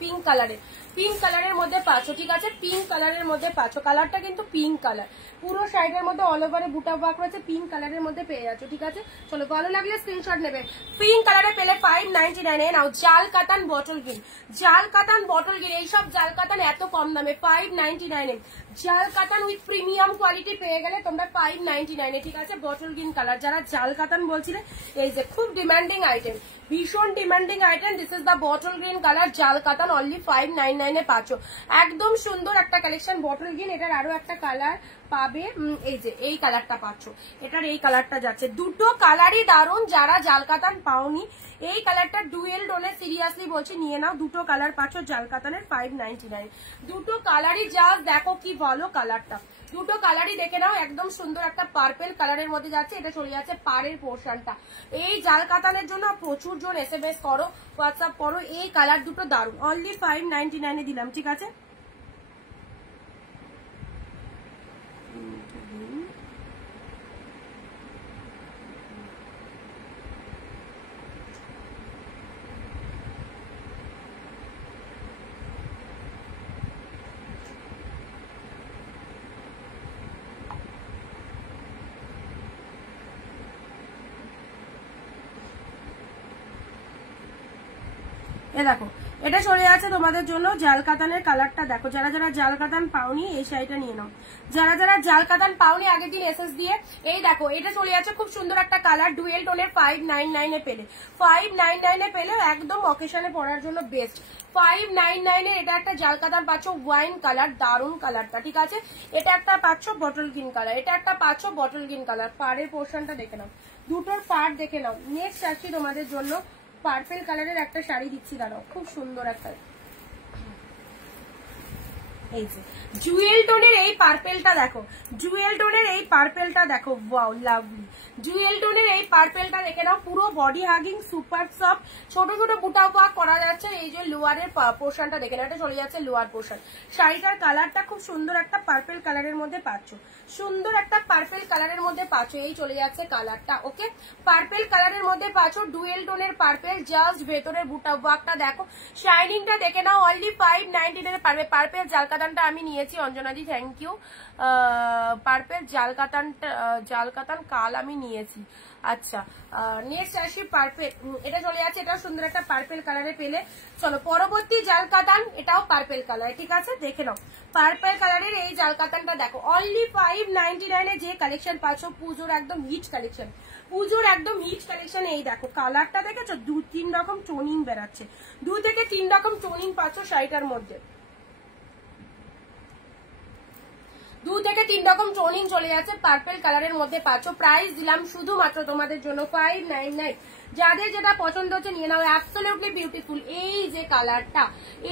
পিঙ্ক কালারের, পিঙ্ক কালারের মধ্যে পাচ্ছ, ঠিক আছে, পিঙ্ক কালারের মধ্যে পাচ্ছ। কালারটা কিন্তু পিঙ্ক কালার, পুরো সাইডের মধ্যে অল ওভারে বুটা ওয়ার্ক রয়েছে, পিঙ্ক কালারের মধ্যে পেয়ে যাচ্ছ, ঠিক আছে। চলো ভালো লাগলে স্ক্রিনশট নেবে। পিঙ্ক কালারে পেলে 599 নাও। জাল কাতান বটল গ্রিন, জাল কাতান বটল গ্রিন, এইসব জাল কাতান এত কম দামে 599। জাল কাতান উইথ প্রিমিয়াম কোয়ালিটি পেয়ে গেলে তোমরা 599, ঠিক আছে। বটল গ্রিন কালার, যারা জাল কাতান বলছিলে, এই যে খুব ডিমান্ডিং আইটেম, ভীষণ demanding item. This is the bottle green colour, জাল কাতান, অনলি 599 এ পাচ্ছ। একদম সুন্দর একটা কালেকশন বটল গ্রিন। এটার আরো একটা কালার পাবে, এই যে এই কালারটা পাচ্ছ, এটার এই কালারটা যাচ্ছে, দুটো কালারই দারুণ। যারা জাল কাতান পাওনি, এই কালারটা ডুয়েল টোনে সিরিয়াসলি বলছি নিয়ে নাও। দুটো কালার পাচ্ছ জাল কাতানের 599, দুটো কালারই জাস্ট দেখো কি ভালো কালারটা, দুটো কালারই দেখে নাও। একদম সুন্দর একটা পার্পেল কালারের মধ্যে যাচ্ছে, এটা চলে যাচ্ছে পাড়ের পোর্শনটা। এই জাল কাতানের জন্য প্রচুর জন SMS করো, হোয়াটসঅ্যাপ করো, এই কালার দুটো দারুণ, অনলি 599 এ দিলাম, ঠিক আছে। এ দেখো এটা চলে যাচ্ছে তোমাদের জন্য জাল কাতানের কালারটা দেখো। যারা যারা জাল কাতান পাওনি এই শাড়িটা নিয়ে নাও। যারা যারা জাল কাতান পাওনি আগের দিন এসএস দিয়ে, এই দেখো এটা চলে যাচ্ছে খুব সুন্দর একটা কালার, ডুয়েল টোনের 599 এ পেলে, 599 এ পেলে একদম অকেশনে পরার জন্য বেস্ট। 599 এর এটা একটা জাল কাতান পাচ্ছ, ওয়াইন কালার, দারুন কালারটা, ঠিক আছে। এটা একটা পাচ্ছ বটল গ্রিন কালার, এটা একটা পাচ্ছ বটল গ্রিন কালার। পাড়ের পোর্শনটা দেখে নাও, দুটোর পাড় দেখে নাও। নেক্সট আসছি তোমাদের জন্য পার্পেল কালারের একটা শাড়ি দিচ্ছি, দাঁড়াও, খুব সুন্দর একটা, এই যে জুয়েল টোনের এই পার্পেলটা দেখো, জুয়েল টোনের এই পার্পেলটা দেখো, ওয়াও লাভলি। জুয়েল টোনের এই পার্পেলটা দেখে নাও, পুরো বডি হাগিং, সুপার সফট, ছোট ছোট বুটা ওয়ার্ক করা যাচ্ছে। এই যে লোয়ারের পোর্শনটা দেখে নাও, এটা চলে যাচ্ছে লোয়ার পোর্শন। শাড়িটার কালারটা খুব সুন্দর একটা পার্পেল কালারের মধ্যে পাচ্ছ, সুন্দর একটা পার্পেল কালারের মধ্যে পাচ্ছ, এই চলে যাচ্ছে কালারটা, ওকে। পার্পেল কালারের মধ্যে পাচ্ছ, ডুয়েল টোনের পার্পেল, জাস্ট ভেতরের বুটা ওয়ার্কটা দেখো, শাইনিংটা দেখে নাও, অনলি 599 পারবে। পার্পেল জাল কাতানটা আমি নিয়েছি, অঞ্জনাদি থ্যাংক ইউ। পার্পেল জাল কাতান কাল আমি নিয়েছি, আচ্ছা। নেক্সট আসি পার্পেল, এটা চলে যাচ্ছে, এটা সুন্দর একটা পার্পেল কালারে পেলে। চলো পরবর্তী জাল কাতান, এটাও পার্পেল কালার, ঠিক আছে, দেখে নাও। পার্পেল কালারের এই জাল কাতানটা দেখো, অনলি 599 এ যে কালেকশন পাচ্ছ, পুজোর একদম হিট কালেকশন, পুজোর একদম হিট কালেকশন। এই দেখো কালারটা দেখেছো, 2-3 রকম টোনিং বেরাচ্ছে, 2 থেকে 3 রকম টোনিং পাচ্ছ শাড়িটার মধ্যে, 2 থেকে 3 রকম টোনিং চলে যাচ্ছে পার্পেল কালারের মধ্যে পাচ্ছ। প্রাইস দিলাম শুধুমাত্র তোমাদের জন্য 599। যাদের যেটা পছন্দ হচ্ছে নিয়ে নাও, অ্যাবসলিউটলি বিউটিফুল। এই যে কালারটা,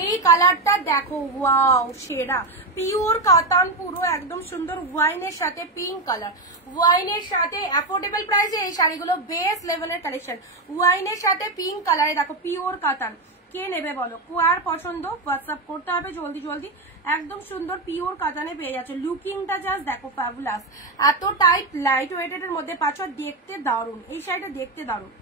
এই কালারটা দেখো, ওয়াও সেরা, পিওর কাতান, পুরো একদম সুন্দর, ওয়াইনের সাথে পিঙ্ক কালার, ওয়াইনের সাথে অ্যাফোর্ডেবল প্রাইসে এই শাড়িগুলো বেস্ট লেভেলের কালেকশন। ওয়াইনের সাথে পিঙ্ক কালারে দেখো, পিওর কাতান, কে নেবে বলো, কার পছন্দ হোয়াটসঅ্যাপ করতে হবে জলদি জলদি। একদম সুন্দর পিওর কাতানে পেয়ে যাচ্ছে, লুকিংটা জাস্ট দেখো ফ্যাবুলাস, এত টাইট লাইট ওয়েটেড এর মধ্যে পাচ্ছ, দেখতে দারুণ, এই শাড়িটা দেখতে দারুণ।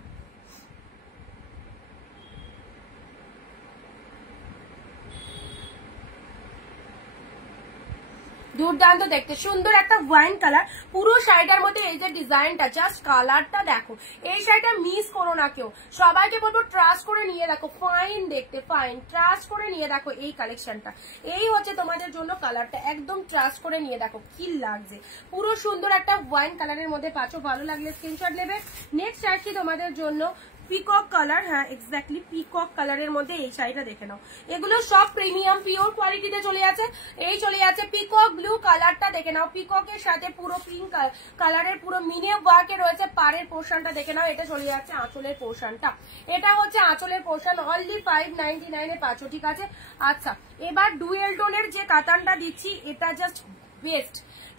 দুর্দান্ত দেখতে, সুন্দর একটা ওয়াইন কালার, পুরো শাড়িটার মধ্যে এই যে ডিজাইনটা, জাস্ট কালারটা দেখো। এই শাড়িটা মিস করো না কেউ, সবাইকে বলবো ট্রাস্ট করে নিয়ে দেখো, ফাইন দেখতে, ফাইন, ট্রাস্ট করে নিয়ে দেখো এই কালেকশনটা। এই হচ্ছে তোমাদের জন্য কালারটা, একদম ট্রাস্ট করে নিয়ে দেখো কি লাগছে, পুরো সুন্দর একটা ওয়াইন কালারের মধ্যে পাচ্ছ। ভালো লাগলে স্ক্রিনশট নেবে। নেক্সট আসছি তোমাদের জন্য পিকক কালার, হ্যাঁ এক্স্যাক্টলি পিকক কালারের মধ্যে এই শাড়িটা দেখে নাও। এগুলো সব প্রিমিয়াম পিওর কোয়ালিটিতে চলে যাচ্ছে। এই চলে যাচ্ছে পিকক ব্লু কালারটা দেখে নাও, পিককের সাথে পুরো পিঙ্ক কালারের পুরো মিনে ওয়ার্কে রয়েছে। পাড়ের পোর্শনটা দেখে নাও, এটা চলে যাচ্ছে আঁচলের পোর্শনটা, এটা হচ্ছে আঁচলের পোর্শন, অনলি 599 এ পাচ্ছ, ঠিক আছে। আচ্ছা এবার ডুয়েল টোনের যে কাতানটা দিচ্ছি, এটা জাস্ট বেস্ট।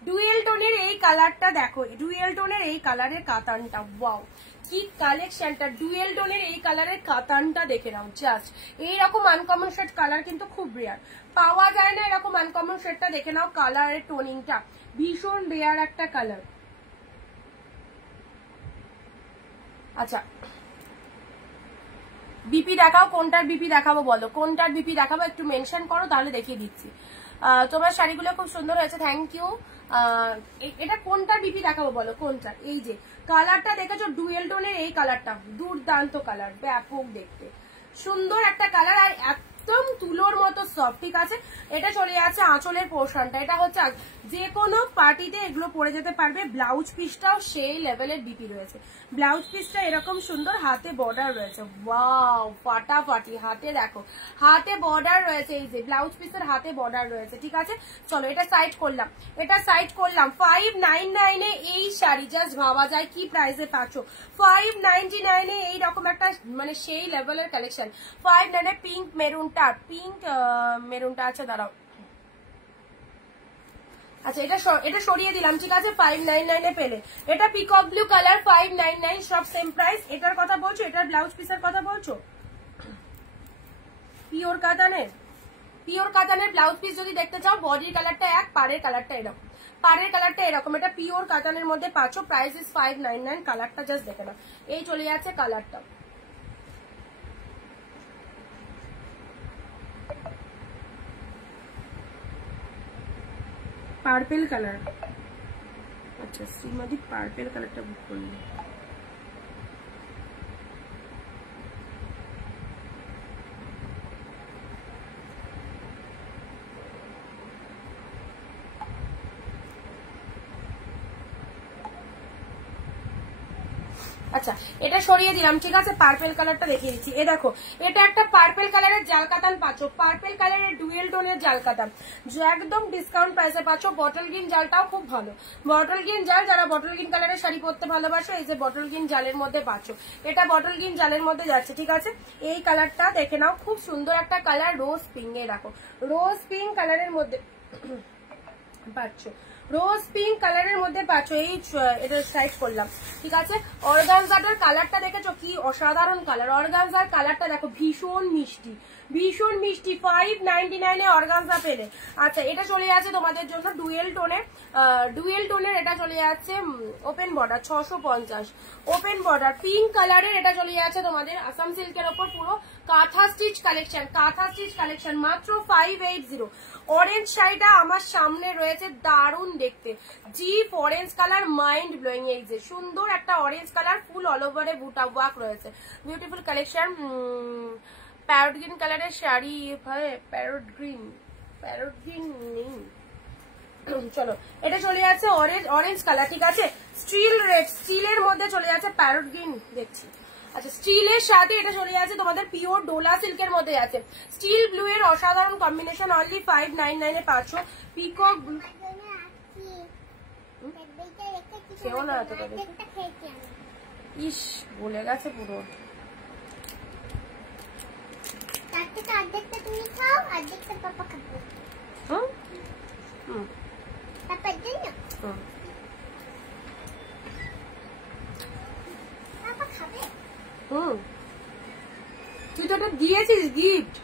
ডুয়েল টোনের এই কালারটা দেখো, ডুয়েল টোনের এই কালারের কাতানটা, ওয়াও কি কালেকশনটা, ডুয়েল টোনের এই কালারের কাতানটা দেখে নাও, জাস্ট এইরকম আনকমন শেড কালার কিন্তু খুব রেয়ার, পাওয়া যায় না এরকম আনকমন শেডটা। দেখে নাও কালারের টোনিংটা, ভীষণ রেয়ার একটা কালার। আচ্ছা বিপি দেখাও, কোনটার বিপি দেখাবো বলো, কোনটার বিপি দেখাবো একটু মেনশন করো, তাহলে দেখিয়ে দিচ্ছি। তোমার শাড়িগুলো খুব সুন্দর হয়েছে, থ্যাংক ইউ। এটা কোনটার বিপি দেখাবো বলো, কোনটা? এই যে কালারটা দেখেছো, ডুয়েল টোনের এই কালারটা দুর্দান্ত কালার, ব্যাপক দেখতে সুন্দর একটা কালার, আর একদম তুলোর মতো সফট। ঠিক আছে, এটা চলে যাচ্ছে আঁচলের পোর্শনটা, এটা হচ্ছে যে কোনো পার্টিতে এগুলো পরে যেতে পারবে। ব্লাউজ পিসটাও সেই লেভেলের বিপি রয়েছে, ব্লাউজ পিসটা এরকম সুন্দর, হাতে বর্ডার রয়েছে, ওয়াও ফাটাফাটি। হাতে দেখো, হাতে বর্ডার রয়েছে, এই যে ব্লাউজ পিসের হাতে বর্ডার রয়েছে। ঠিক আছে, চলো এটা সাইড করলাম, এটা সাইড করলাম। 599 এ এই শাড়ি জাস্ট ভাবা যায় কি প্রাইসে পাচ্ছ। 599 এ এইরকম একটা মানে সেই লেভেলের কালেকশন। 599 এ পিঙ্ক মেরুনটা আছে, দাঁড়াও, আচ্ছা এটা সরিয়ে দিলাম। ঠিক আছে, 599 এ পেলে। এটা পিকক ব্লু কালার, 599, সব সেম প্রাইস। এটার কথা বলছো, এটার ব্লাউজ পিসের কথা বলছো? পিওর কাতানের ব্লাউজ পিস যদি দেখতে চাও, বডির কালারটা এক, পাড়ের কালারটা এরকম, পাড়ের কালারটা এরকম। এটা পিওর কাতানের মধ্যে পাচ্ছ, প্রাইস ইজ 599। কালারটা জাস্ট দেখে নাও, এই চলে যাচ্ছে কালারটা। পার্পেল কালার, আচ্ছা শ্রীমতী পার্পেল কালারটা বুক করলি। আচ্ছা এটা সরিয়ে দিলাম। ঠিক আছে, পার্পেল কালারটা দেখিয়ে দিচ্ছি। এ দেখো, এটা একটা পার্পেল কালারের জাল কাতান পাচ্ছ, পার্পেল কালারের ডুয়েল টোনের জাল কাতান, একদম ডিসকাউন্ট প্রাইসে পাচ্ছ। বটল গ্রিন জালটাও খুব ভালো, বটল গ্রিন জাল, যারা বটল গ্রিন কালারের শাড়ি পরতে ভালোবাসো, এই যে বটল গ্রিন জালের মধ্যে পাচ্ছ, এটা বটল গ্রিন জালের মধ্যে যাচ্ছে। ঠিক আছে, এই কালারটা দেখে নাও, খুব সুন্দর একটা কালার, রোজ পিঙ্ক। এ দেখো, রোজ পিঙ্ক কালারের মধ্যে পাচ্ছ, রোজ পিঙ্ক কালারের মধ্যে পাচ্ছ। এই এটা সাইড করলাম। ঠিক আছে, অর্গানজাটার কালারটা দেখেছো কি অসাধারণ কালার, অর্গানজার কালারটা দেখো, ভীষণ মিষ্টি, ভীষণ মিষ্টি। 599 এ অর্গানজা পেলে। আচ্ছা এটা চলে যাচ্ছে তোমাদের জন্য ডুয়েল টোনের, এটা চলে যাচ্ছে open border, 650 open border, pink কালারের। এটা চলে যাচ্ছে তোমাদের আসাম সিল্কের ওপর পুরো কাঁথা স্টিচ কালেকশন, মাত্র 580। অরেঞ্জ শাড়িটা আমার সামনে রয়েছে, দারুণ দেখতে, জিপ অরেঞ্জ কালার, মাইন্ড ব্লোয়িং। এই যে সুন্দর একটা অরেঞ্জ কালার, ফুল অল ওভারে বুটা ওয়ার্ক রয়েছে, বিউটিফুল কালেকশন। প্যারট গ্রিন কালারের শাড়ি, প্যারট গ্রিন নেই, চলো এটা চলে যাচ্ছে অরেঞ্জ কালার। ঠিক আছে, স্টিল রেড, স্টিলের মধ্যে চলে যাচ্ছে প্যারট গ্রিন দেখছি। আচ্ছা স্টিলের সাথে এটা চলে যাচ্ছে তোমাদের পিওর ডোলা সিল্কের মধ্যে আছে, স্টিল ব্লু এর অসাধারণ কম্বিনেশন, অনলি 599 এ পাচ্ছ। পিকক ব্লু কেউ না এত করে, ইস বলে গেছে পুরো। তুমি খাও, অর্ধেকটা পাপা খাবে। পাপার জন্য পাপা খাবে। তুই তো এটা দিয়েছিস গিফট।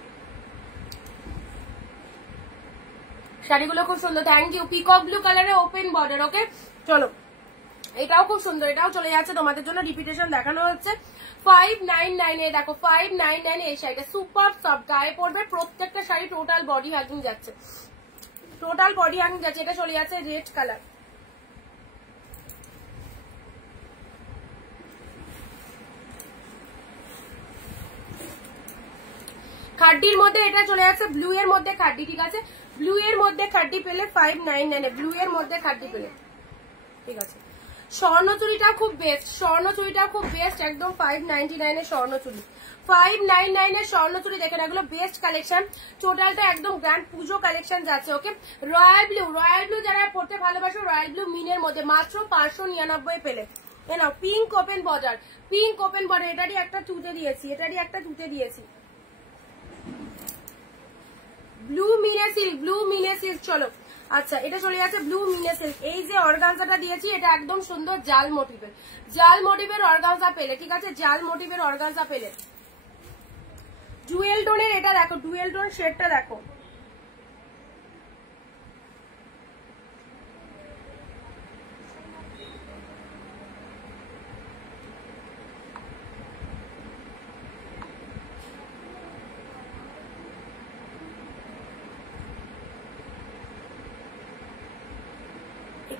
শাড়িগুলো খুব সুন্দর, থ্যাংক ইউ। পিকক ব্লু কালারে ওপেন বর্ডার। ওকে চলো, এটাও খুব সুন্দর, এটাও চলে যাচ্ছে তোমাদের জন্য, রিপিটেশন দেখানো হচ্ছে। 599 এ দেখো, 599 এই শাড়িটা সুপার সফট, গায়ে পড়বে প্রত্যেকটা শাড়ি, টোটাল বডি হাগিং যাচ্ছে, এটা চলে যাচ্ছে রেড কালার। খাড্ডির মধ্যে এটা চলে যাচ্ছে ব্লু এর মধ্যে খাড্ডি। ঠিক আছে, ব্লু এর মধ্যে খাড্ডি পেলে 599, ব্লু এর মধ্যে খাড্ডি পেলে। ঠিক আছে, স্বর্ণচুরিটা খুব বেস্ট, একদম 599 এর স্বর্ণচুরি, 599 এর স্বর্ণচুরি দেখেন, এগুলো বেস্ট কালেকশন, টোটালটা একদম গ্র্যান্ড পুজো কালেকশন যাচ্ছে। ওকে, রয়্যাল ব্লু যারা পড়তে ভালোবাসো, রয়্যাল ব্লু মিনের মধ্যে মাত্র 599 পেলে। এনাও পিঙ্ক ওপেন বর্ডার, এটারই একটা টুটে দিয়েছি, ব্লু মিনে সিল্ক, চলো। আচ্ছা এটা চলে যাচ্ছে ব্লু মিনে সিল্ক। এই যে অর্গানজাটা দিয়েছি, এটা একদম সুন্দর জাল মোটিভের অর্গানজা পেলে। ঠিক আছে, জাল মোটিভের অর্গানজা পেলে। ডুয়েল টোনের এটা দেখো, ডুয়েল টোন শেডটা দেখো,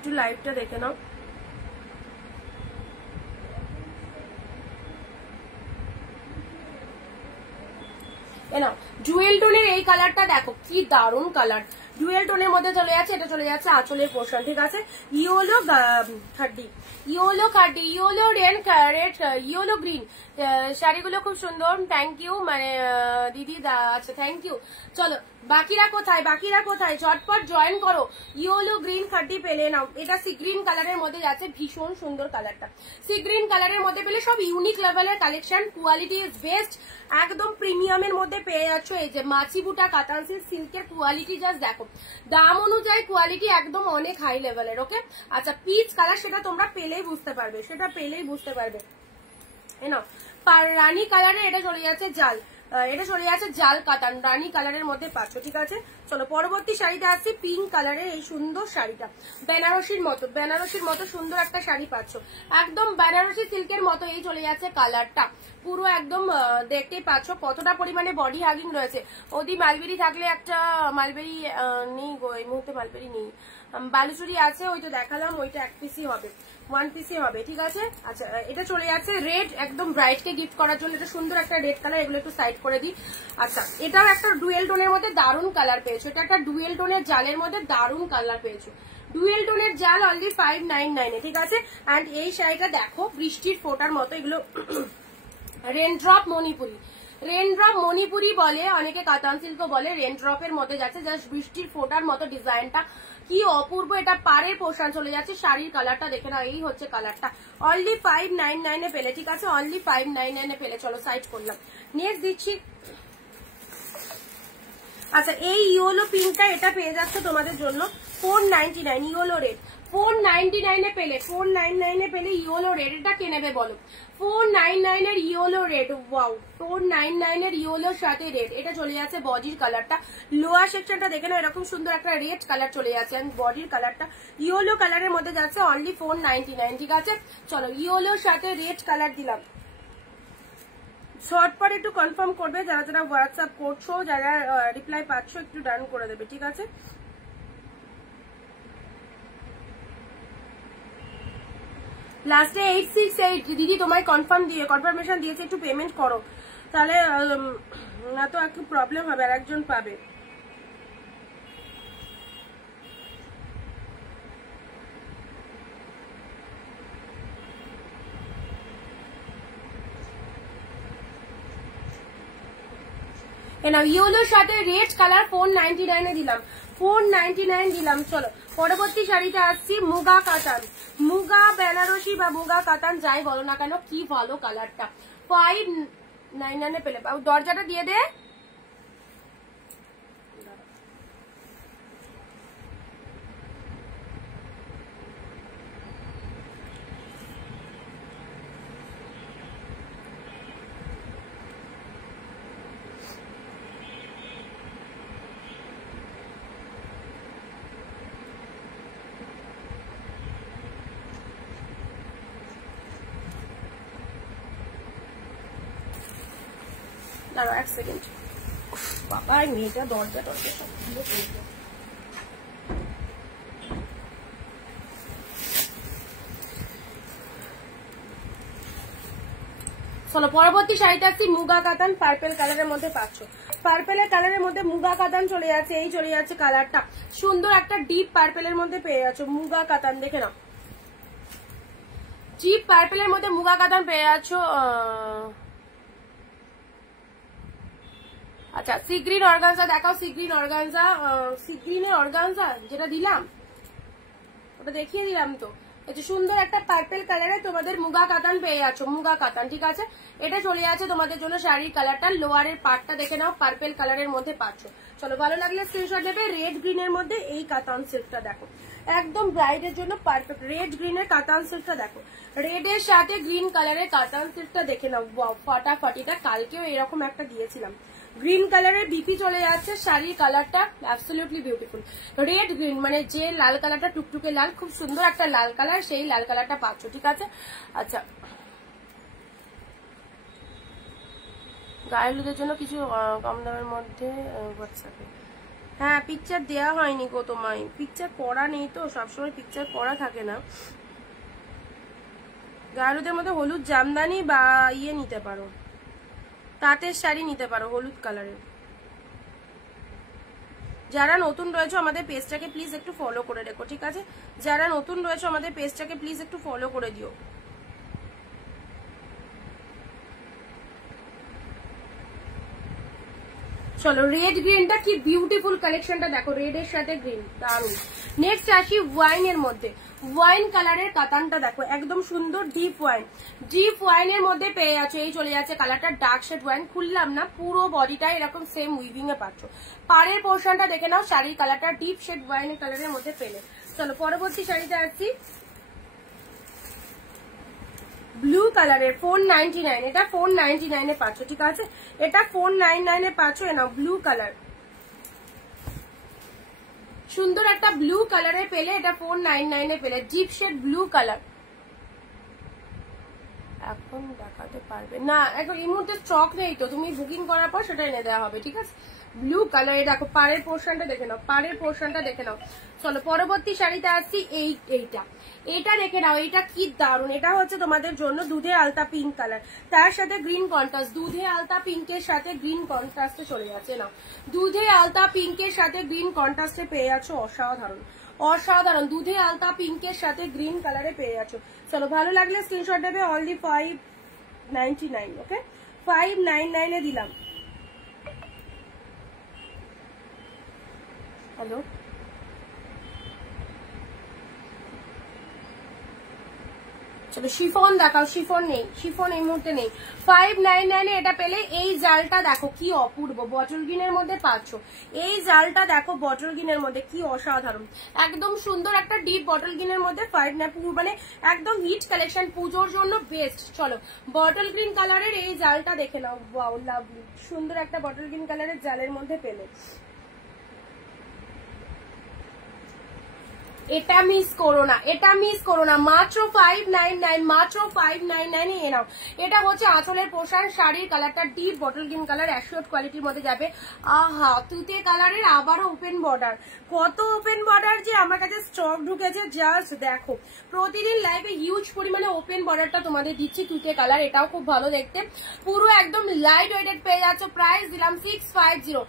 একটু লাইভটা দেখে নাও। না ডুয়েল টোনের এই কালারটা দেখো কি দারুণ কালার, ডুয়েল টোনের মধ্যে চলে যাচ্ছে, এটা চলে যাচ্ছে আঁচলের পোর্শন, ঠিক আছে। Yellow খাড্ডি, yellow খাড্ডি, yellow red, yellow green, শাড়িগুলো খুব সুন্দর। থ্যাংক ইউ মানে দিদি, আচ্ছা থ্যাংক ইউ। চলো বাকিরা কোথায়, বাকিরা কোথায়, ঝটপট জয়েন করো। ইয়েলো গ্রিন খাড্ডি পেলে নাও, এটা সি গ্রিন কালারের মধ্যে যাচ্ছে, ভীষণ সুন্দর কালারটা। সি গ্রিন কালারের মধ্যে পেলে সব ইউনিক লেভেলের কালেকশন, কোয়ালিটি ইজ বেস্ট, একদম প্রিমিয়ামের মধ্যে পেয়ে যাচ্ছ। এই যে মাছি বুটা কাতান সিল্কের কোয়ালিটি জাস্ট দেখো, দাম অনুযায়ী কোয়ালিটি একদম অনেক হাই লেভেলের। ওকে আচ্ছা পিচ কালার, সেটা তোমরা পেলেই বুঝতে পারবে, সেটা পেলেই বুঝতে পারবে। রানী কালারে এটা চলে যাচ্ছে জাল, এটা চলে যাচ্ছে জাল কাতান, রানী কালারের মধ্যে পাচ্ছ, ঠিক আছে। চলো পরবর্তী শাড়িতে আসছি, পিঙ্ক কালারের এই সুন্দর শাড়িটা, বেনারসির মতো, বেনারসির মতো সুন্দর একটা শাড়ি পাচ্ছ, একদম বেনারসি সিল্কের মতো এই চলে যাচ্ছে কালারটা, পুরো একদম দেখতেই পাচ্ছ কতটা পরিমাণে বডি হাগিং রয়েছে। ওদি মালবেরি থাকলে একটা, মালবেরি নেই গো এই মুহূর্তে, মালবেরি নেই, বালুচুরি আছে, ওই তো দেখালাম, ওইটা এক পিসই হবে, ওয়ান পিসই হবে, ঠিক আছে। আচ্ছা এটা চলে যাচ্ছে রেড, একদম ব্রাইট কে গিফট করার জন্য এটা সুন্দর একটা রেড কালার, এগুলো একটু সাইড করে দিই। আচ্ছা এটাও একটা ডুয়েল টোনের মধ্যে দারুণ কালার পেয়েছো, এটা একটা ডুয়েল টোনের জালের মধ্যে দারুণ কালার পেয়েছো, ডুয়েল টোনের জাল অনলি 599 ঠিক আছে। অ্যান্ড এই শাড়িটা দেখো বৃষ্টির ফোটার মতো, এগুলো রেনড্রপ মণিপুরি, রেনড্রপ মণিপুরি বলে অনেকে, কাতান সিল্কও বলে, রেনড্রপের মধ্যে যাচ্ছে, জাস্ট বৃষ্টির ফোটার মতো ডিজাইনটা, কি অপূর্ব। এটা পাড়ের পোর্শন চলে যাচ্ছে, শাড়ির কালারটা দেখে নাও, এই হচ্ছে কালারটা, অনলি 599 পেলে, ঠিক আছে, অনলি 599 পেলে। চলো সাইড করলাম, নেক্সট দিচ্ছি। আচ্ছা এই ইয়েলো পিঙ্কটা, এটা পেয়ে যাচ্ছে তোমাদের জন্য 499, ইয়েলো রেড 499 পেলে, 499 পেলে ইয়েলো রেড, এটা কে নেবে বলো, 499 এর ইয়েলো রেড, ওয়াও 499 এর ইয়েলোর সাথে রেড, এটা চলে যাচ্ছে বডির কালারটা, লোয়ার সেকশনটা দেখে না এরকম সুন্দর একটা রেড কালার চলে যাচ্ছে, এন্ড বডির কালারটা ইয়েলো কালারের মধ্যে যাচ্ছে অনলি 499, ঠিক আছে। চলো ইয়েলোর সাথে রেড কালার দিলাম, ঝটপট একটু কনফার্ম করবে, যারা যারা হোয়াটসঅ্যাপ করছো, যারা রিপ্লাই পাচ্ছ একটু ডান করে দেবে, ঠিক আছে। লাস্টে 868 দিদি তোমায় কনফার্মেশন দিয়েছে, একটু পেমেন্ট করো, তাহলে না তো একটু প্রবলেম হবে, আর একজন পাবে। ইয়েলোর সাথে রেড কালার 499 দিলাম, 499 দিলাম। চলো পরবর্তী শাড়িতে আসছি, মুগা কাতান, মুগা বেনারসি বা মুগা কাতান যাই বলো না কেন, কি ভালো কালারটা, 599 পেলে। দরজাটা দিয়ে দে, দাঁড়াও এক সেকেন্ড, বাবা মেয়েটা দরজা টরজা সব চলো পরবর্তী শাড়িটা আসছি, মুগা কাতান পার্পেল কালারের মধ্যে পাচ্ছ, পার্পেলের কালারের মধ্যে মুগা কাতান চলে যাচ্ছে, এই চলে যাচ্ছে কালারটা, সুন্দর একটা ডিপ পার্পেলের মধ্যে পেয়ে যাচ্ছ মুগা কাতান, দেখে নাও ডিপ পার্পেলের মধ্যে মুগা কাতান পেয়ে যাচ্ছ। আচ্ছা সি গ্রিন অর্গানজা দেখাও, সি গ্রিন অর্গানজা, সি গ্রিনের অর্গানজা যেটা দিলাম ওটা দেখিয়ে দিলাম তো, এটা সুন্দর একটা পার্পেল কালারে তোমাদের মুগা কাতান পেয়ে যাচ্ছ, মুগা কাতান, ঠিক আছে। এটা চলে যাচ্ছে তোমাদের জন্য শাড়ির কালারটা, লোয়ারের পার্টটা দেখে নাও পার্পেল কালারের মধ্যে পাচ্ছ। চলো ভালো লাগলে স্ক্রিনশট নেবে। রেড গ্রিনের মধ্যে এই কাতান সিল্কটা দেখো, একদম ব্রাইডের জন্য পারফেক্ট, রেড গ্রিনের কাতান সিল্কটা দেখো, রেডের সাথে গ্রিন কালারের কাতান সিল্কটা দেখে নাও, ফাটাফাটিটা কালকেও এরকম একটা দিয়েছিলাম, গ্রিন কালারের বিপি চলে যাচ্ছে, শাড়ির কালারটা অ্যাবসলিউটলি বিউটিফুল, রেড গ্রিন মানে যে লাল কালারটা টুকটুকে লাল, খুব সুন্দর একটা লাল কালার, সেই লাল কালারটা পাচ্ছ, ঠিক আছে। আচ্ছা গায়ে হলুদের জন্য কিছু কম দামের মধ্যে হোয়াটসঅ্যাপে, হ্যাঁ পিকচার দেওয়া হয়নি গো তোমায়, পিকচার করা নেই তো, সবসময় পিকচার করা থাকে না। গায়ের মধ্যে হলুদ জামদানি বা ইয়ে নিতে পারো, তাঁতের শাড়ি নিতে পারো হলুদ কালারের। যারা নতুন রয়েছে আমাদের পেজটাকে প্লিজ একটু ফলো করে রেখো, ঠিক আছে? যারা নতুন রয়েছে আমাদের পেজটাকে প্লিজ একটু ফলো করে দিও। চলো রেড গ্রিনটা কি বিউটিফুল কালেকশনটা দেখো, রেড এর সাথে গ্রিন দারুন। নেক্সট আসি ওয়াইন এর মধ্যে, ওয়াইন কালারের কাতানটা দেখো একদম সুন্দর ডিপ ওয়াইন, ডিপ ওয়াইন এর মধ্যে পেয়ে যাচ্ছে। এই চলে যাচ্ছে কালারটা ডার্ক শেড ওয়াইন, খুললাম না, পুরো বডিটা এরকম সেম উইভিং এ পাচ্ছ। পাড়ের পোর্শনটা দেখে নাও, শাড়ির কালারটা ডিপ শেড ওয়াইন কালারের মধ্যে পেলে। চলো পরবর্তী শাড়িতে আসছি, ব্লু কালারের 499, এটা 499 এ পাচ্ছ, ঠিক আছে? এটা 499 এ পাচ্ছ। নাও ব্লু কালার, সুন্দর একটা ব্লু কালারে পেলে, এটা 499 এ পেলে, ডিপ শেড ব্লু কালার। এখন দেখাতে পারবে না, এখন এই মুহূর্তে স্টক নেই তো, তুমি বুকিং করার পর সেটা এনে দেওয়া হবে, ঠিক আছে? ব্লু কালার, দেখো পাড়ের পোর্শনটা দেখে নাও, পাড়ের পোর্শনটা দেখে নাও। চলো পরবর্তী শাড়িতে আসছি, এইটা দেখে নাও, এইটা কি দারুন। এটা হচ্ছে তোমাদের জন্য দুধে আলতা পিঙ্ক কালার, তার সাথে গ্রিন কন্ট্রাস্ট, দুধে আলতা পিঙ্কের সাথে গ্রিন কন্ট্রাস্টে চলে যাচ্ছে। নাও দুধে আলতা পিঙ্কের সাথে গ্রিন কন্ট্রাস্টে পেয়ে যাচ্ছ, অসাধারণ অসাধারণ, দুধে আলতা পিঙ্কের সাথে গ্রিন কালারে পেয়ে যাচ্ছ। চলো ভালো লাগলে স্ক্রিনশট দেবে, অনলি 599, ওকে? 599 এ দিলাম। হ্যালো, চলো শিফন দেখাও, শিফন নেই, শিফন এই মুহূর্তে নেই। 599 এ এটা পেলে। এই জালটা দেখো কি অপূর্ব, বটল গ্রিনের মধ্যে পাচ্ছ। এই জালটা দেখো বটল গ্রিনের মধ্যে কি অসাধারণ, একদম সুন্দর একটা ডিপ বটল গ্রিনের মধ্যে 599, মানে একদম হিট কালেকশন, পুজোর জন্য বেস্ট। চলো বটল গ্রিন কালারের এই জালটা দেখে নাও, ওয়াও লাভলি, সুন্দর একটা বটল গ্রিন কালারের জালের মধ্যে পেলে। এটা মিস করো না, এটা মিস করো না, মাত্র 599, মাত্র 599 এ নাও। এটা হচ্ছে আঁচলের পোশাক, শাড়ির কালারটা deep bottle green colour, assure কোয়ালিটির মধ্যে যাবে। আহা, তুতে কালারের আবারও ওপেন বর্ডার, কত ওপেন বর্ডার যে আমার কাছে স্টক ঢুকেছে, জাস্ট দেখো। প্রতিদিন লাইভে হিউজ পরিমাণে ওপেন বর্ডারটা তোমাদের দিচ্ছি, তুতে কালার, এটাও খুব ভালো দেখতে, পুরো একদম লাইট ওয়েটেড পেয়ে যাচ্ছে। প্রাইস দিলাম 650,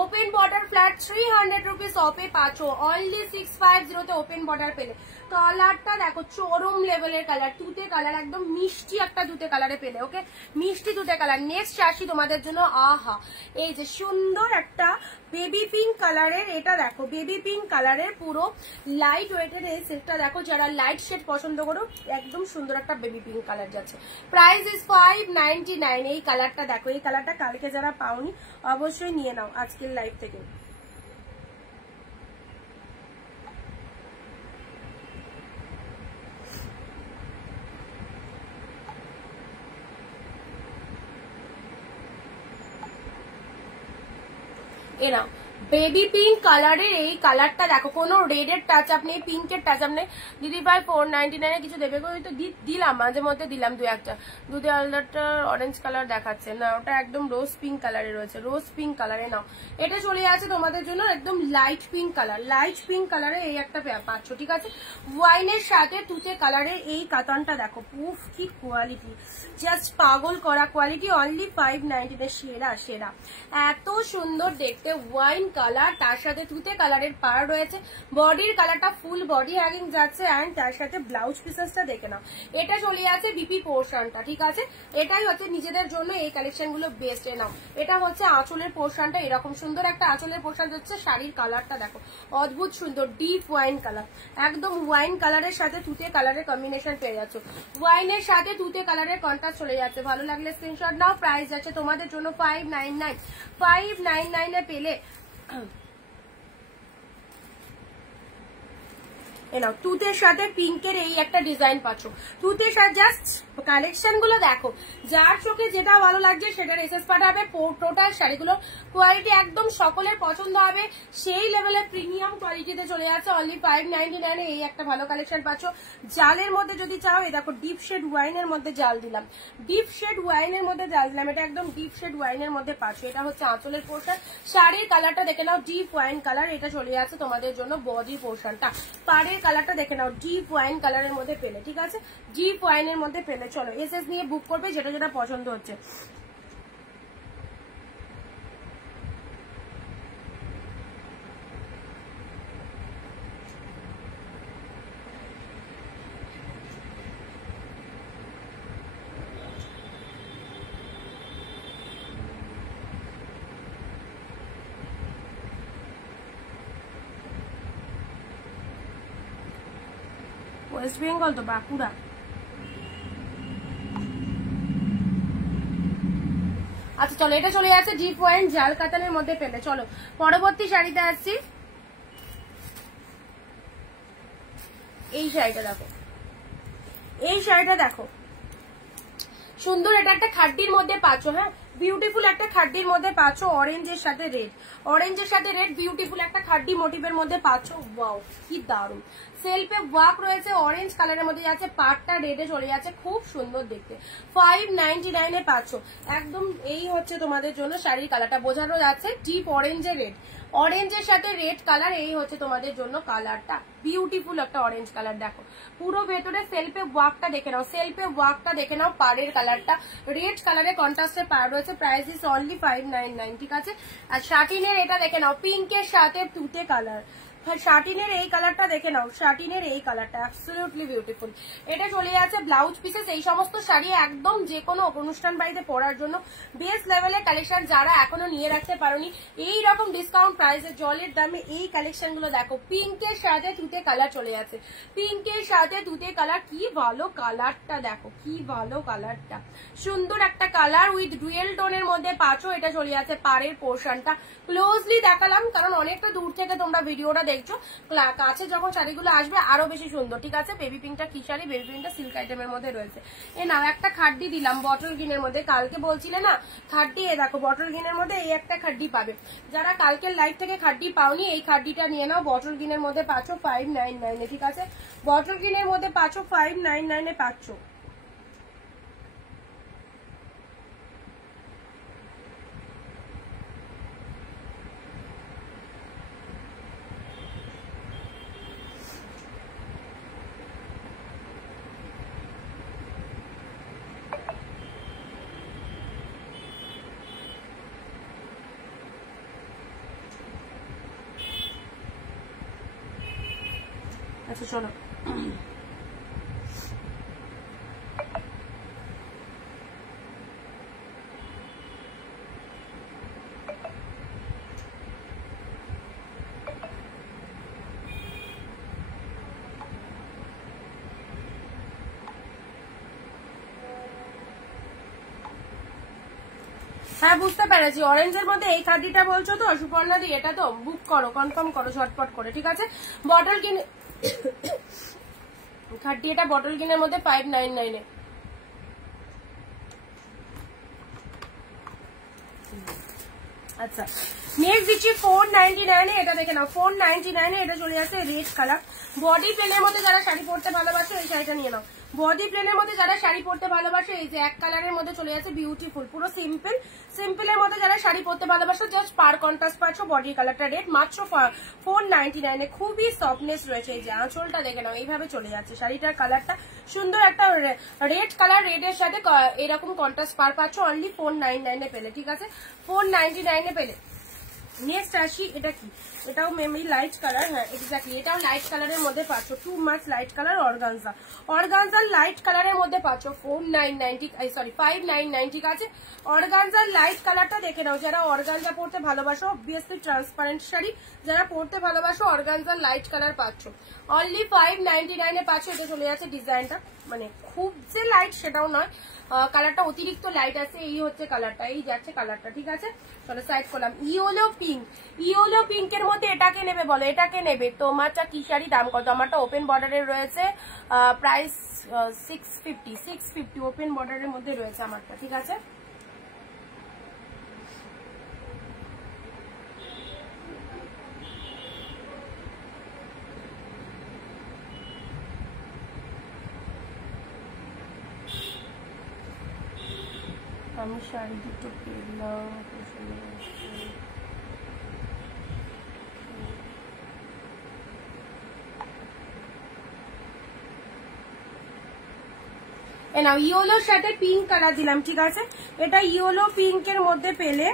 ওপেন বর্ডার ফ্ল্যাট 300 রুপিস অফে পাচ্ছ, অনলি 650 তে ওপেন বর্ডার পেলে। কালারটা দেখো চরম লেভেলের কালার, তুতে কালার, একদম মিষ্টি একটা তুতে কালারে পেলে, ওকে? মিষ্টি তুতে কালার। নেক্সট আসি তোমাদের জন্য, আহা এই যে সুন্দর একটা বেবি পিঙ্ক কালারের, এটা দেখো বেবি পিঙ্ক কালারের পুরো লাইট ওয়েটের এই সেটটা দেখো, যারা লাইট শেড পছন্দ করো একদম সুন্দর একটা বেবি পিঙ্ক কালার যাচ্ছে। Price is 599। এই কালারটা দেখো, এই কালারটা কালকে যারা পাওনি অবশ্যই নিয়ে নাও আজকের লাইভ থেকে। এরা বেবি পিঙ্ক কালারের এই কালারটা দেখো, কোনো রেডের টাচ আপ নেই, পিঙ্কের টাচ আপ নেই। দিদি ভাই 499 কিছু দেবে গো? তো দিলাম, মাঝে মধ্যে দিলাম দু একটা। দুধে আলাদাটা অরেঞ্জ কালার দেখাচ্ছে না, ওটা একদম রোজ পিঙ্ক কালারে রয়েছে, রোজ পিঙ্ক কালারে নাও। এটা চলে আছে তোমাদের জন্য একদম light pink colour, light pink কালারে এই একটা পাচ্ছ, ঠিক আছে? ওয়াইনের সাথে তুতে কালারের এই কাতানটা দেখো, উফ কি কোয়ালিটি, জাস্ট পাগল করা কোয়ালিটি, অনলি 590 সেরা সেরা, এত সুন্দর দেখতে ওয়াইন কালার, তার সাথে তুতে কালারের পাড় রয়েছে, বডির কালারটা ফুল বডি হ্যাঙ্গিং যাচ্ছে, অ্যান্ড তার সাথে ব্লাউজ পিসেসটা দেখে নাও। এটা চলে আছে বিপি পোর্শনটা, ঠিক আছে? এটাই হচ্ছে নিজেদের জন্য এই কালেকশন গুলো বেস্ট। নাও এটা হচ্ছে আঁচলের পোর্শনটা, এরকম সুন্দর একটা আঁচলের পোর্শন হচ্ছে। শাড়ির কালারটা দেখো অদ্ভুত সুন্দর, ডিপ ওয়াইন কালার, একদম ওয়াইন কালারের সাথে তুতে কালারের কম্বিনেশন পেয়ে যাচ্ছ, ওয়াইনের সাথে তুতে কালারের কন্ট্রাস্ট চলে যাচ্ছে। ভালো লাগলে স্ক্রিনশট নাও। প্রাইস আছে তোমাদের জন্য 599, 599 এ পেলে। এ নাও তুতের সাথে পিঙ্কের এই একটা ডিজাইন পাচ্ছ। তুতের সাথে জাস্ট কালেকশন গুলো দেখো, যার চোখে যেটা ভালো লাগছে সেটার এসএস পাঠাবে। টোটাল শাড়িগুলোর কোয়ালিটি একদম সকলের পছন্দ হবে, সেই লেভেলের প্রিমিয়াম কোয়ালিটিতে চলে যাচ্ছে। অনলি 599 এই একটা ভালো কালেকশন পাচ্ছ। জালের মধ্যে যদি চাও, এই দেখো ডিপ শেড ওয়াইনের মধ্যে জাল দিলাম, ডিপ শেড ওয়াইনের মধ্যে জাল দিলাম, এটা একদম ডিপ শেড ওয়াইনের মধ্যে পাচ্ছ। এটা হচ্ছে আঁচলের পোর্শন। শাড়ির কালারটা দেখে নাও ডিপ ওয়াইন কালার, এটা চলে যাচ্ছে তোমাদের জন্য বডি পোর্শনটা। পাড়ের কালারটা দেখে নাও ডিপ ওয়াইন কালারের মধ্যে পেলে, ঠিক আছে, ডিপ ওয়াইনের মধ্যে পেলে। চলো এসএস নিয়ে বুক করবে যেটা যেটা পছন্দ হচ্ছে। ওয়েস্ট বেঙ্গল তো বাঁকুড়া। আচ্ছা চলো, এটা চলে যাচ্ছে ডিপ ওয়াইন জাল কাতানের মধ্যে পেলে। চলো পরবর্তী শাড়িতে আসছি। এই শাড়িটা দেখো, এই শাড়িটা দেখো সুন্দর, এটা একটা খাড্ডির মধ্যে পাচ্ছ। হ্যাঁ বিউটিফুল একটা খাড্ডির মধ্যে পাচ্ছ, অরেঞ্জের সাথে রেড, অরেঞ্জের সাথে রেড বিউটিফুল একটা খাড্ডি মোটিভের মধ্যে পাচ্ছ। ওয়াও কি দারুণ, সেলফে ওয়ার্ক রয়েছে, অরেঞ্জ কালারের মধ্যে যাচ্ছে, পাটটা রেডে চলে যাচ্ছে, খুব সুন্দর দেখতে। 599 এ পাচ্ছ একদম। এই হচ্ছে তোমাদের জন্য শাড়ির কালারটা, বোঝানো যাচ্ছে ডিপ অরেঞ্জের রেড, অরেঞ্জের সাথে রেড কালার, এই হচ্ছে তোমাদের জন্য কালারটা। বিউটিফুল একটা অরেঞ্জ কালার দেখো, পুরো ভেতরে সেলফে ওয়ার্কটা দেখে নাও, সেলফে ওয়ার্কটা দেখে নাও। পাড়ের কালারটা রেড কালারে কন্ট্রাস্টে পাড় রয়েছে, প্রাইস ইস অনলি 599, ঠিক আছে। আর শাটিনের এটা দেখে নাও, পিঙ্কের সাথে তুতে কালার। শাটিনের এই কালারটা দেখে নাও, শাটিনের এই কালারটা অ্যাবসলিউটলি বিউটিফুল। এটা চলে যাচ্ছে ব্লাউজ পিসেস। এই সমস্ত শাড়ি একদম যে কোনো অনুষ্ঠান বাড়িতে পরার জন্য বেস্ট লেভেলের কালেকশন। যারা এখনো নিয়ে রাখতে পারোনি এই রকম ডিসকাউন্ট প্রাইসে জলের দামে এই কালেকশন গুলো দেখো, পিঙ্কের সাথে তুতে কালার চলে যাচ্ছে, পিঙ্কের সাথে তুতে কালার, কি ভালো কালারটা দেখো, কি ভালো কালারটা, সুন্দর একটা কালার উইথ ডুয়েল টোনের মধ্যে পাচ্ছ। এটা চলে যাচ্ছে পাড়ের পোর্শনটা। ক্লোজলি দেখালাম কারণ অনেকটা দূর থেকে তোমরা ভিডিওটা দেখছো, কাছে যখন শাড়িগুলো আসবে আরো বেশি সুন্দর, ঠিক আছে। বেবি পিঙ্কটা কি শাড়ি, বেবি পিঙ্কটা সিল্ক আইটেমের মধ্যে রয়েছে। এ নাও একটা খাড্ডি দিলাম বটল গ্রিনের মধ্যে, কালকে বলছিলে না খাড্ডি, এ দেখো বটল গ্রিনের মধ্যে এই একটা খাড্ডি পাবে। যারা কালকের লাইভ থেকে খাড্ডি পাওনি এই খাড্ডিটা নিয়ে নাও, বটল গ্রিনের মধ্যে পাচ্ছ 599 এ, ঠিক আছে। বটল গ্রিনের মধ্যে পাচ্ছ 599 এ পাচ্ছ। আচ্ছা চলো, হ্যাঁ বুঝতে পেরেছি, অরেঞ্জের মধ্যে এই খাড্ডিটা বলছো তো সুপর্ণা দি, এটা তো বুক করো, কনফার্ম করো ঝটপট করে, ঠিক আছে। বটল কিনে খাড্ডি, এটা বটল কিনের মধ্যে 599 এ। আচ্ছা নেক্সট দিচ্ছি 499 এ, এটা দেখে নাও 499 এ। এটা চলে যাচ্ছে রেড কালার, বডি প্লেনের মধ্যে যারা শাড়ি পরতে ভালোবাসো এই শাড়িটা নিয়ে নাও। বডি প্লেনের মধ্যে যারা শাড়ি পরতে ভালোবাসো, এই যে এক কালারের মধ্যে চলে যাচ্ছে বিউটিফুল, পুরো সিম্পল, সিম্পলের মধ্যে যারা শাড়ি পরতে ভালোবাসো জাস্ট পার কন্ট্রাস্ট পাচ্ছ। বডির কালারটা রেড, মাত্র 499 এ। খুবই সফটনেস রয়েছে, এই যে আঁচলটা দেখে নাও এইভাবে চলে যাচ্ছে। শাড়িটার কালারটা সুন্দর একটা রেড কালার, রেডের সাথে এরকম কন্ট্রাস্ট পার পাচ্ছ অনলি 499 এ পেলে, ঠিক আছে, 499 এ পেলে। নেক্সট আসি, এটা কি, এটাও মেমরি লাইট কালার, হ্যাঁ এক্স্যাক্টলি এটাও লাইট কালারের মধ্যে পাচ্ছ, 2 marks light colour organza, organza light কালারের মধ্যে পাচ্ছ 599, ঠিক আছে। অর্গানজার লাইট কালারটা দেখে নাও, যারা অর্গানজা পড়তে ভালোবাসো, অবভিয়াসলি ট্রান্সপারেন্ট শাড়ি যারা পড়তে ভালোবাসো অর্গানজার লাইট কালার পাচ্ছ অনলি 599 এ পাচ্ছ। এটা চলে যাচ্ছে ডিজাইনটা, মানে খুব যে লাইট সেটাও নয়, কালারটা অতিরিক্ত লাইট আছে, এই হচ্ছে কালারটা, এই যাচ্ছে কালারটা, ঠিক আছে। চলো সাইড করলাম। ইয়েলো পিঙ্ক, ইয়েলো পিঙ্কের মধ্যে এটাকে নেবে বলো, এটাকে নেবে। তোমারটা কি শাড়ি, দাম কত? আমারটা ওপেন বর্ডারের রয়েছে, প্রাইস 650 ওপেন বর্ডারের মধ্যে রয়েছে আমারটা, ঠিক আছে। আমি শাড়ি দুটো পেলাম, নাও ইয়েলোর সাথে পিঙ্ক কালার দিলাম, ঠিক আছে। এটা ইয়েলো পিঙ্কের মধ্যে পেলে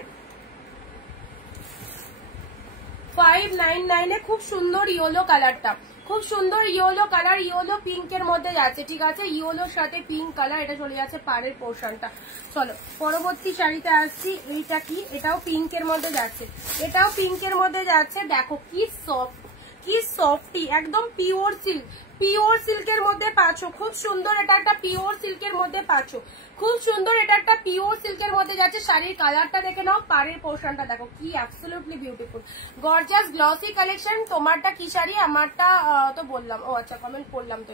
599 এ খুব সুন্দর ইয়েলো কালারটা, খুব সুন্দর ইয়েলো কালার, ইয়েলো পিঙ্কের মধ্যে যাচ্ছে, ঠিক আছে। ইয়েলোর সাথে পিঙ্ক কালার, এটা চলে যাচ্ছে পাড়ের পোর্শনটা। চলো পরবর্তী শাড়িতে আসছি। এইটা কি, এটাও পিঙ্কের মধ্যে যাচ্ছে, এটাও পিঙ্কের মধ্যে যাচ্ছে। দেখো কি সফট, কি সফটি, একদম পিওর সিল্ক, পিওর সিল্কের মধ্যে পাচ্ছ, খুব সুন্দর। এটা একটা পিওর সিল্কের মধ্যে পাচ্ছ, খুব সুন্দর। এটা একটা পিওর সিল্কের মধ্যে যাচ্ছে। শাড়ির কালারটা দেখে নাও, পাড়ের পোর্শনটা দেখো কি absolutely beautiful, gorgeous glossy collection. তোমারটা কি শাড়ি? আমারটা তো বললাম, ও আচ্ছা কমেন্ট করলাম তো।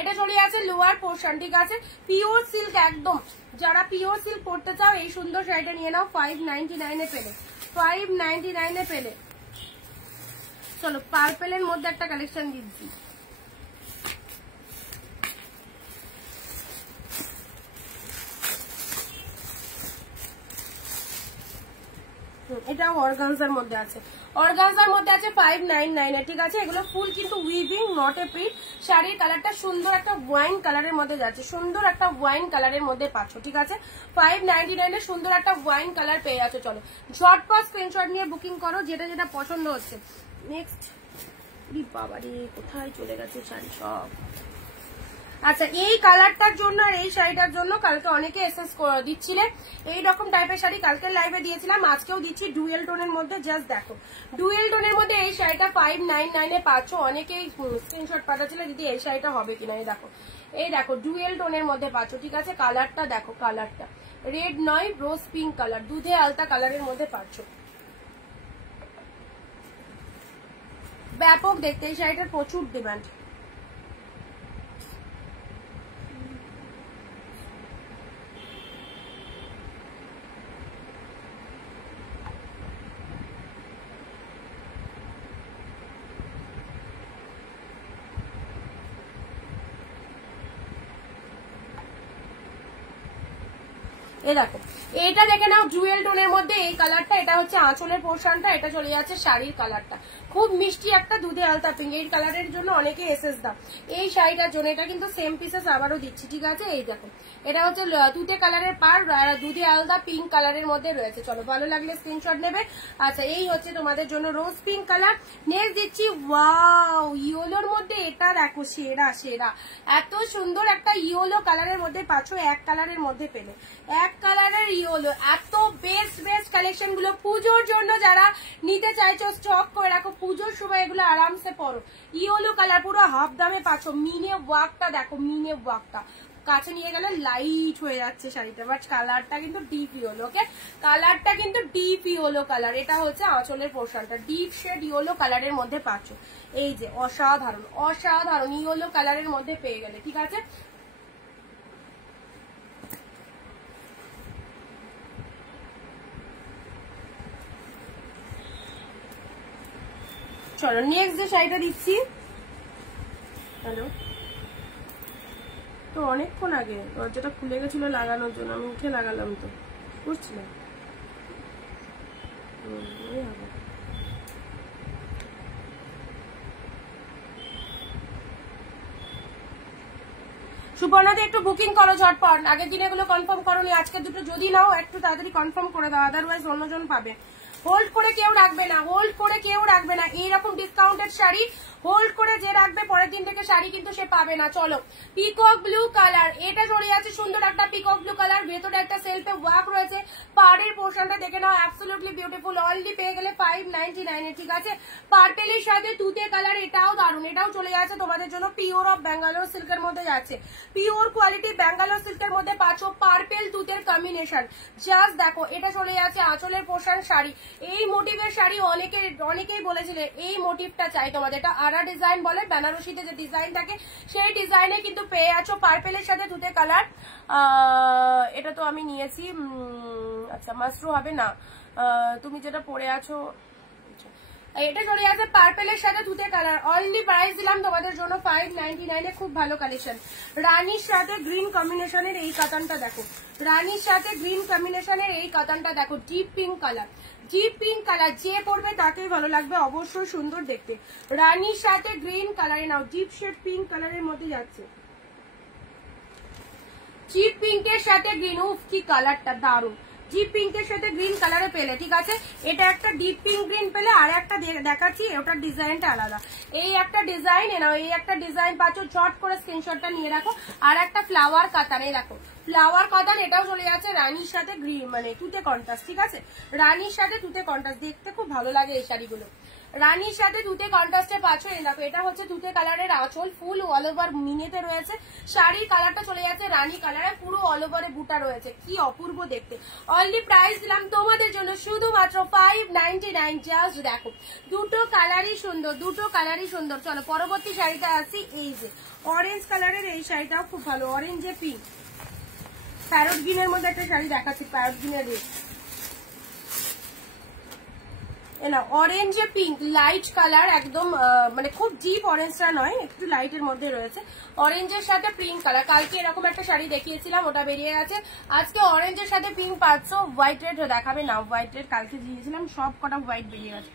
এটা চলে আছে লোয়ার পোর্শন, ঠিক আছে। পিওর সিল্ক একদম, যারা পিওর সিল্ক পড়তে চাও এই সুন্দর শাড়িটা নিয়ে নাও। 599 এ পেলে, 599 এ পেলে। চলো পার্পেলের মধ্যে একটা কালেকশন দিচ্ছি। এটা অর্গানজার মধ্যে আছে, অর্গানজার মধ্যে আছে 599 এ, ঠিক আছে। এগুলো ফুল কিন্তু উইভিং, নট এ প্রিন্ট। শাড়ির কালারটা সুন্দর একটা ওয়াইন কালারের মধ্যে যাচ্ছে, সুন্দর একটা ওয়াইন কালারের মধ্যে পাচ্ছ, ঠিক আছে। 599 এ সুন্দর একটা ওয়াইন কালার পেয়ে যাচ্ছ। চলো ঝটপট স্ক্রিনশট নিয়ে বুকিং করো, যেটা যেটা পছন্দ হচ্ছে। নেক্সট, বাবা রে কোথায় চলে গেছে শাড়ি সব। আচ্ছা এই কালারটার জন্য আর এই শাড়িটার জন্য কালকে অনেকে এসএস দিচ্ছিলে, এইরকম টাইপের শাড়ি কালকে লাইভে দিয়েছিলাম, আজকেও দিচ্ছি ডুয়েল টোনের মধ্যে। জাস্ট দেখো ডুয়েল টোনের মধ্যে এই শাড়িটা 599 এ পাচ্ছ। অনেকেই স্ক্রিনশট পাঠাচ্ছিলে দিদি এই শাড়িটা হবে কিনা। এই দেখো, এই দেখো ডুয়েল টোনের মধ্যে পাচ্ছ, ঠিক আছে। কালারটা দেখো, কালারটা রেড নয়, রোজ পিঙ্ক কালার, দুধে আলতা কালারের মধ্যে পাচ্ছ। ব্যাপক দেখতে, এই শাড়িটার প্রচুর ডিমান্ড। এই দেখো এটা দেখে নাও জুয়েল টোনের মধ্যে এই কালারটা, এটা হচ্ছে আঁচলের পোর্শনটা, এটা চলে যাচ্ছে শাড়ির কালারটা। খুব মিষ্টি একটা দুধে আলতা পিঙ্ক, এই কালারের জন্য অনেকে এসএস দাও এই শাড়িটার জন্য। এটা কিন্তু সেম পিসেস আবারও দিচ্ছি, ঠিক আছে। এই দেখো এটা হচ্ছে তুতে কালারের পার, দুধে আলতা পিঙ্ক কালারের মধ্যে রয়েছে। চলো ভালো লাগলে স্ক্রিনশট নেবে। আচ্ছা এই হচ্ছে তোমাদের জন্য রোজ পিঙ্ক কালার। নেক্সট দিচ্ছি ওয়াও ইয়েলোর মধ্যে, এটা দেখো সেরা সেরা, এত সুন্দর একটা ইয়েলো কালারের মধ্যে পাচ্ছ, এক কালারের মধ্যে পেলে, এক কালারের ইয়েলো। এত বেস্ট বেস্ট কালেকশন গুলো পুজোর জন্য যারা নিতে চাইছো স্টক করে রাখো, পুজোর সময় এগুলো আরামসে পরো। ইয়েলো কালার পুরো হাফ দামে পাচ্ছ। মিনে ওয়ার্কটা দেখো, মিনে ওয়ার্কটা কাছে নিয়ে গেলে লাইট হয়ে যাচ্ছে শাড়িটা, বাট কালারটা কিন্তু ডিপ ইয়েলো। ওকে কালারটা কিন্তু ডিপ ইয়েলো কালার। এটা হচ্ছে আঁচলের পোর্শনটা, ডিপ শেড ইয়েলো কালারের মধ্যে পাচ্ছ। এই যে অসাধারণ অসাধারণ ইয়েলো কালারের মধ্যে পেয়ে গেলে, ঠিক আছে। চলো নেক্সট যে শাড়িটা দিচ্ছি। হ্যালো, তো অনেকক্ষণ আগে দরজাটা খুলে গেছিল লাগানোর জন্য, আমি উঠে লাগালাম তো বুঝছিলাম। সুপর্ণাদি একটু বুকিং করো ঝটপট, আগের দিন এগুলো কনফার্ম করোনি, আজকে দুটো যদি নাও একটু তাড়াতাড়ি কনফার্ম করে দাও, আদারওয়াইজ অন্যজন পাবে। হোল্ড করে কেউ রাখবে না, হোল্ড করে কেউ রাখবে না। এইরকম ডিসকাউন্টেড শাড়ি হোল্ড করে যে রাখবে পরের দিন থেকে শাড়ি কিন্তু সে পাবে না। চলো পিকক ব্লু কালার, এটা চলে যাচ্ছে সুন্দর একটা পিকক ব্লু কালার, ভেতরে একটা সেলফে ওয়ার্ক রয়েছে, পাড়ের পোর্শনটা দেখে নাও, অ্যাবসলিউটলি বিউটিফুল। অনলি পেয়ে গেলে 599 এ, ঠিক আছে। পার্পেলের সাথে তুতে কালার, এটাও দারুন, এটাও চলে যাচ্ছে তোমাদের জন্য পিওর অফ ব্যাঙ্গালোর সিল্কের মধ্যে যাচ্ছে, পিওর কোয়ালিটি ব্যাঙ্গালোর সিল্কের মধ্যে পাচ্ছ পার্পেল তুতের কম্বিনেশন। জাস্ট দেখো, এটা চলে যাচ্ছে আঁচলের পোর্শন শাড়ি। এই মোটিভের শাড়ি অনেকেই বলেছিলেন এই মোটিভটা চাই তোমাদের, এটা আরা ডিজাইন বলে, বেনারসিতে যে ডিজাইন থাকে সেই ডিজাইনে কিন্তু পেয়ে আছো পার্পেলের সাথে তুতে কালার। এটা তো আমি নিয়েছি, আচ্ছা মাস্ট্রো হবে না, তুমি যেটা পরে আছো এটা চলে যাচ্ছে পার্পেলের সাথে তুতে কালার। অনলি প্রাইস দিলাম তোমাদের জন্য 599 এ। খুব ভালো কালেকশন। রানীর সাথে গ্রিন কম্বিনেশনের এই কাতানটা দেখো, রানীর সাথে গ্রিন কম্বিনেশনের এই কাতানটা দেখো, deep pink colour, deep pink colour, যে পরবে তাকেই ভালো লাগবে, অবশ্যই সুন্দর দেখতে। রানীর সাথে গ্রিন কালারে নাও, ডিপ শেড পিঙ্ক কালারের মধ্যে যাচ্ছে, ডিপ পিঙ্কের সাথে গ্রিন, উফ কি কালারটা দারুন, ডিপ পিঙ্কের সাথে গ্রিন কালারে পেলে, ঠিক আছে। এটা একটা ডিপ পিঙ্ক গ্রিন পেলে, আর একটা দেখাচ্ছি, ওটার ডিজাইনটা আলাদা। এই একটা ডিজাইন এনাও, এই একটা ডিজাইন পাচ্ছ, চট করে স্ক্রিনশটটা নিয়ে রাখো। আর একটা ফ্লাওয়ার কাতান, এই দেখো ফ্লাওয়ার কাতান, এটাও চলে যাচ্ছে রানীর সাথে গ্রিন, মানে তুতে কন্ট্রাস্ট, ঠিক আছে। রানীর সাথে তুতে কন্ট্রাস্ট, দেখতে খুব ভালো লাগে এই শাড়িগুলো। রানীর সাথে তুতে কন্ট্রাস্টে পাচ্ছ, এই দেখো এটা হচ্ছে তুতে কালারের আঁচল, ফুল অল ওভার মিনেতে রয়েছে, শাড়ির কালারটা চলে যাচ্ছে রানী কালারে, পুরো অল ওভারে বুটা রয়েছে, কি অপূর্ব দেখতে। অনলি প্রাইস দিলাম তোমাদের জন্য শুধুমাত্র 599। জাস্ট দেখো, দুটো কালারই সুন্দর, দুটো কালারই সুন্দর। চলো পরবর্তী শাড়িটা আসি, এই যে অরেঞ্জ কালারের এই শাড়িটাও খুব ভালো, অরেঞ্জে পিঙ্ক, প্যারট গ্রিনের মধ্যে একটা শাড়ি দেখাচ্ছি, প্যারট গ্রিনের রেড, না অরেঞ্জে পিঙ্ক, লাইট কালার একদম, মানে খুব ডিপ অরেঞ্জটা নয়, একটু লাইটের মধ্যে রয়েছে, অরেঞ্জের সাথে পিঙ্ক কালার। কালকে এরকম একটা শাড়ি দেখিয়েছিলাম, ওটা বেরিয়ে গেছে, আজকে অরেঞ্জের সাথে পিঙ্ক পাচ্ছ। হোয়াইট রেড দেখাবে না, হোয়াইট রেড কালকে দিয়েছিলাম, সব কটা হোয়াইট বেরিয়ে গেছে,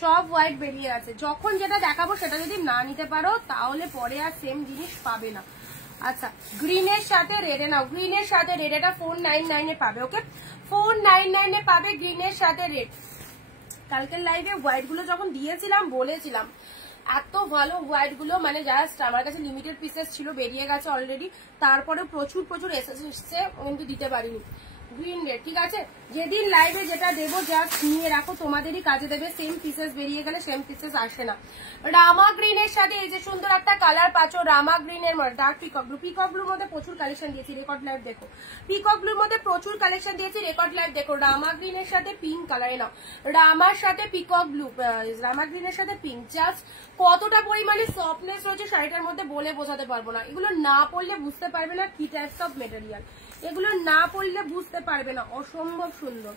সব হোয়াইট বেরিয়ে গেছে। যখন যেটা দেখাবো সেটা যদি না নিতে পারো তাহলে পরে আর সেম জিনিস পাবে না। আচ্ছা গ্রিনের সাথে রেডে নাও, গ্রিনের সাথে রেড, এটা 499 এ পাবে, ওকে 499 এ পাবে গ্রিনের সাথে রেড। কালকের লাইভে হোয়াইট গুলো যখন দিয়েছিলাম বলেছিলাম এত ভালো হোয়াইট গুলো, মানে জাস্ট আমার কাছে লিমিটেড পিসেস ছিল, বেরিয়ে গেছে অলরেডি, তারপরে প্রচুর প্রচুর এসেছে, কিন্তু দিতে পারিনি। গ্রিন রেড, ঠিক আছে, যেদিন লাইভে যেটা দেবো জাস্ট নিয়ে রাখো, তোমাদেরই কাজে দেবে, সেম পিসেস বেরিয়ে গেলে সেম পিসেস আসে না। রামা গ্রিনের সাথে এই যে সুন্দর একটা কালার পাচ্ছ, রামা গ্রিনের মধ্যে ডার্ক পিকক ব্লু, পিকক ব্লুর মধ্যে প্রচুর কালেকশন দিয়েছি, রেকর্ড লাইভ দেখো, পিকক ব্লুর মধ্যে প্রচুর কালেকশন দিয়েছি, রেকর্ড লাইভ দেখো। রামা গ্রিনের সাথে পিঙ্ক কালারে নাও, রামার সাথে পিকক ব্লু, রামা গ্রিনের সাথে পিঙ্ক, জাস্ট কতটা পরিমাণে সফটনেস রয়েছে শাড়িটার মধ্যে বলে বোঝাতে পারবো না। এগুলো না পরলে বুঝতে পারবে না কি টাইপস অফ মেটেরিয়াল, এগুলো না পরলে বুঝতে পারবে না, অসম্ভব সুন্দর।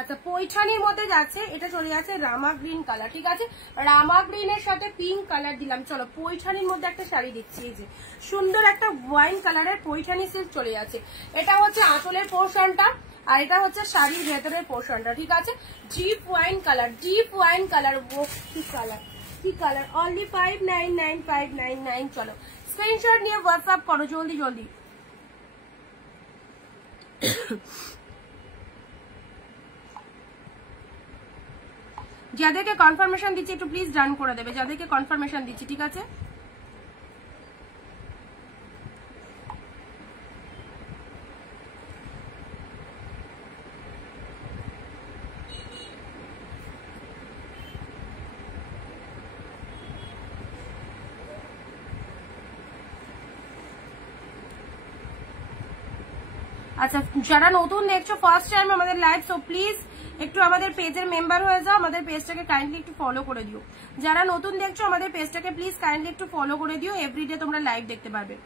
আচ্ছা পৈঠানির মধ্যে যাচ্ছে, এটা চলে যাচ্ছে রামা গ্রিন কালার, ঠিক আছে, রামা গ্রিনের সাথে পিঙ্ক কালার দিলাম। চলো পৈঠানির মধ্যে একটা শাড়ি দিচ্ছি, এই যে সুন্দর একটা ওয়াইন কালারের পৈঠানি সিল্ক চলে যাচ্ছে, এটা হচ্ছে আঁচলের পোর্শনটা, আর এটা হচ্ছে শাড়ির ভেতরের পোর্শনটা, ঠিক আছে। Deep wine colour, deep wine colour, কি কালার, কি কালার। অনলি 599। চলো স্ক্রিনশট নিয়ে হোয়াটসঅ্যাপ করো জলদি জলদি। যাদেরকে কনফার্মেশন দিচ্ছি একটু প্লিজ ডান করে দেবে, যাদেরকে কনফার্মেশন দিচ্ছি, ঠিক আছে। আচ্ছা যারা নতুন দেখছো ফার্স্ট টাইম আমাদের লাইভ, সো প্লিজ একটু আমাদের পেজের মেম্বার হয়ে যাও, আমাদের পেজটাকে কাইন্ডলি একটু ফলো করে দিও। যারা নতুন দেখছো আমাদের পেজটাকে প্লিজ কাইন্ডলি একটু ফলো করে দিও, এভরিডে তোমরা লাইভ দেখতে পাবে।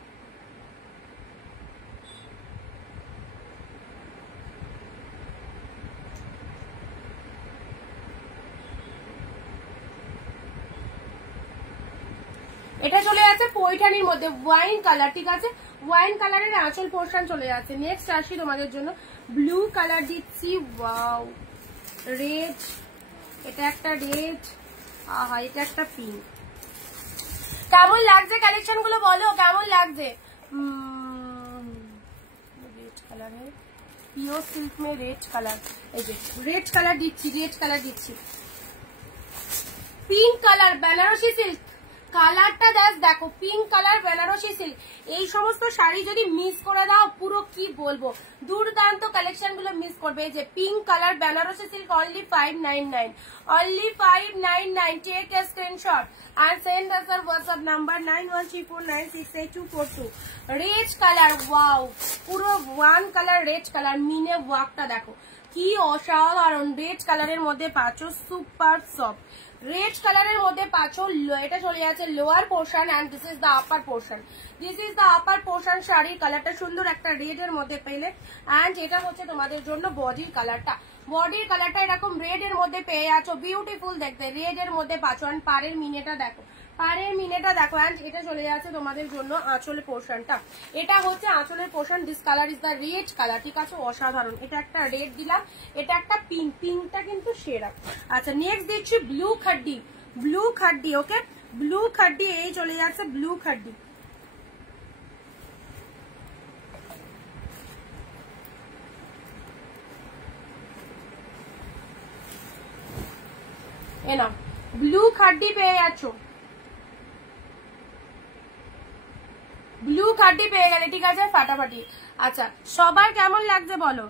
এটা চলে যাচ্ছে পৈঠানির মধ্যে ওয়াইন কালার, ঠিক আছে, ওয়াইন কালারের আঁচল পোর্শন চলে যাচ্ছে। নেক্সট আসি তোমাদের জন্য ব্লু কালার দিচ্ছি, ওয়াও রেড, এটা একটা রেড, আহা এটা একটা পিঙ্ক। কেমন লাগছে কালেকশন গুলো বলো, কেমন লাগছে। রেড কালারের পিওর সিল্ক মে রেড কালার, এই যে রেড কালার দিচ্ছি, রেড কালার দিচ্ছি, পিঙ্ক কালার বেনারসি সিল্ক, কালারটা দেখো পিঙ্ক কালার বেনারসি সিল্ক। এই সমস্ত শাড়ি যদি মিস করে দাও পুরো কি বলবো, দুর্দান্ত কালেকশন গুলো মিস করবে। এই যে pink colour Banarasi silk only 599, only 599। Take a screenshot and send us our WhatsApp number 9134968242। Red colour, wow পুরো ওয়ান কালার রেড কালার, মিনে ওয়ার্কটা দেখো কি অসাধারণ। রেড কালারের মধ্যে পাচ্ছ সুপার সফট, রেড কালারের মধ্যে পাচ্ছ। এটা চলে যাচ্ছে lower portion and this is the upper portion, this is the upper portion. শাড়ির কালারটা সুন্দর একটা রেড এর মধ্যে পেলে এন্ড এটা হচ্ছে তোমাদের জন্য বডির কালারটা, বডির কালারটা এরকম রেড এর মধ্যে পেয়ে যাচ্ছ, বিউটিফুল দেখতে রেড এর মধ্যে পাচ্ছ। এন্ড পাড়ের মিনেটা দেখো, পাড়ের মিনেটা দেখো। এন্ড এটা চলে যাচ্ছে তোমাদের জন্য আঁচলের পোর্শনটা, এটা হচ্ছে আঁচলের portion. This colour is the red colour, ঠিক আছে অসাধারণ। এটা একটা রেড দিলাম, এটা একটা পিঙ্ক, পিঙ্কটা কিন্তু সেরা। আচ্ছা নেক্সট দিচ্ছি ব্লু খাড্ডি, ব্লু খাড্ডি, ওকে ব্লু খাড্ডি, এই চলে যাচ্ছে ব্লু খাড্ডি। এ নাও ব্লু খাড্ডি পেয়ে যাচ্ছ, ব্লু খাড্ডি পেয়ে গেলে, ঠিক আছে ফাটাফাটি। আচ্ছা সবার কেমন লাগছে বলো?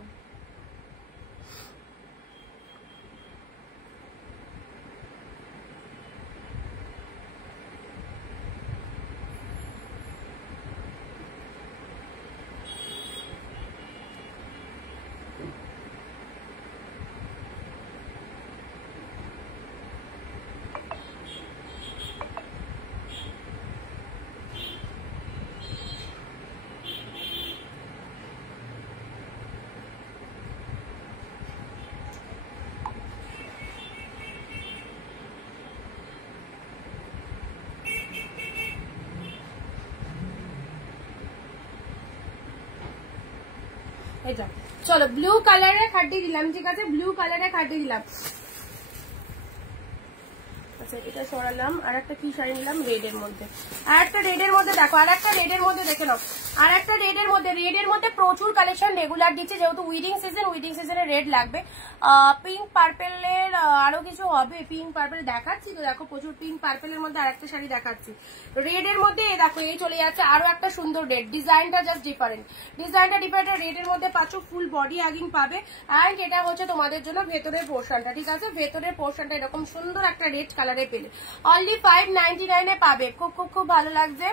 চলো ব্লু কালারের খাড্ডি দিলাম, ঠিক আছে ব্লু কালারের খাড্ডি দিলাম। আচ্ছা এটা সরালাম, আর একটা কি শাড়ি নিলাম রেড এর মধ্যে, আর একটা রেড এর মধ্যে দেখো, আর একটা রেড এর মধ্যে দেখে নাও, আর একটা রেড এর মধ্যে। রেড এর মধ্যে প্রচুর কালেকশন রেগুলার দিচ্ছে, যেহেতু উইডিং সিজন, উইডিং সিজনে রেড লাগবে। পিঙ্ক পার্পেলের আরো কিছু হবে, পিঙ্ক পার্পেল দেখাচ্ছি তো, দেখো প্রচুর পিঙ্ক পার্পেলের মধ্যে আর একটা শাড়ি দেখাচ্ছি। রেড এর মধ্যে দেখো এই চলে যাচ্ছে আরো একটা সুন্দর রেড, ডিজাইনটা জাস্ট ডিফারেন্ট, ডিজাইনটা ডিফারেন্ট। রেড এর মধ্যে পাচ্ছ ফুল বডি আগিং পাবে এন্ড এটা হচ্ছে তোমাদের জন্য ভেতরের পোর্শনটা, ঠিক আছে ভেতরের পোর্শনটা এরকম সুন্দর একটা রেড কালারে পেলে অনলি 599 এ পাবে। খুব খুব খুব ভালো লাগছে,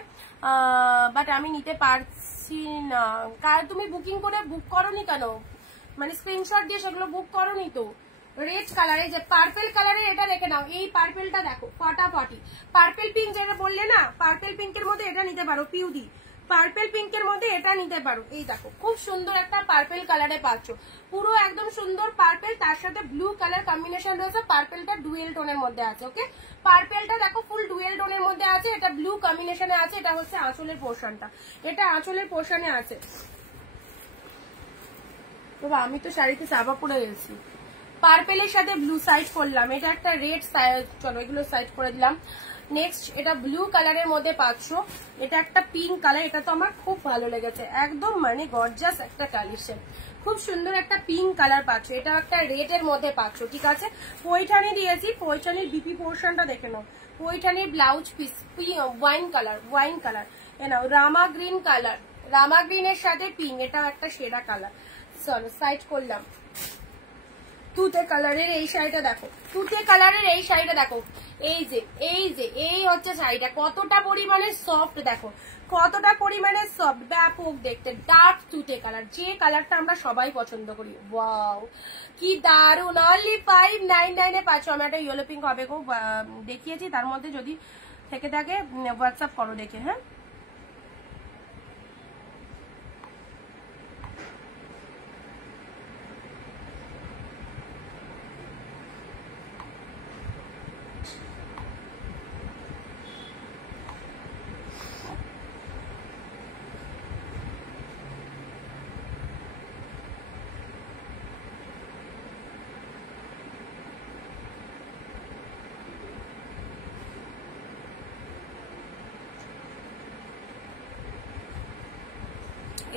বাট আমি নিতে পারছি না। কারণ তুমি বুকিং করে বুক করোনি কেন, মানে স্ক্রিনশট দিয়ে সেগুলো বুক করোনি তো। রেড কালারে যে পার্পেল কালারের এটা দেখে নাও, এই পার্পেলটা দেখো ফাটাফাটি। পার্পেল পিঙ্ক যেটা বললে না, পার্পেল পিঙ্কের মধ্যে এটা নিতে পারো, পিউডি পার্পেল পিঙ্কের মধ্যে এটা নিতে পারো। এই দেখো খুব সুন্দর একটা পার্পেল কালারে পাচ্ছ, পুরো একদম সুন্দর পার্পেল, তার সাথে ব্লু কালার কম্বিনেশন রয়েছে। পার্পেলটা ডুয়েল টোনের মধ্যে আছে, ওকে পার্পেলটা দেখো ফুল ডুয়েল টোনের মধ্যে আছে, এটা ব্লু কম্বিনেশনে আছে। এটা হচ্ছে আঁচলের পোর্শনটা, এটা আঁচলের পোর্শনে আছে। বাবা আমি তো শাড়িতে চাপা পড়ে গেছি। পার্পেলের সাথে ব্লু সাইড করলাম, এটা একটা রেড, চলো এগুলো সাইড করে দিলাম। নেক্সট এটা ব্লু কালারের মধ্যে পাচ্ছ, এটা একটা পিঙ্ক কালার, এটা তো আমার খুব ভালো লেগেছে, একদম মানে গর্জাস একটা কালেকশন, খুব সুন্দর একটা পিঙ্ক কালার পাচ্ছ। এটা একটা রেড এর মধ্যে পাচ্ছ, ঠিক আছে পৈঠানি দিয়েছি, পৈঠানির বিপি পোর্শনটা দেখে নাও। পৈঠানির blouse piece wine colour, wine colour এ নাও, রামা গ্রিন কালার, রামা গ্রিনের সাথে পিঙ্ক, এটাও একটা সেরা কালার। চলো সাইড করলাম। তুতে কালারের এই শাড়িটা দেখো, তুতে কালারের এই শাড়িটা দেখো, এই যে এই হচ্ছে শাড়িটা, কতটা পরিমাণে সফট দেখো, কতটা পরিমাণে সফট, ব্যাপক দেখতে, ডার্ক তুতে কালার, যে কালারটা আমরা সবাই পছন্দ করি। ওয়াও কি দারুন, অনলি 599 এ পাচ্ছ। আমি একটা ইয়েলো পিঙ্ক হবে গো দেখিয়েছি, তার মধ্যে যদি থেকে থাকে হোয়াটসঅ্যাপ করো দেখে, হ্যাঁ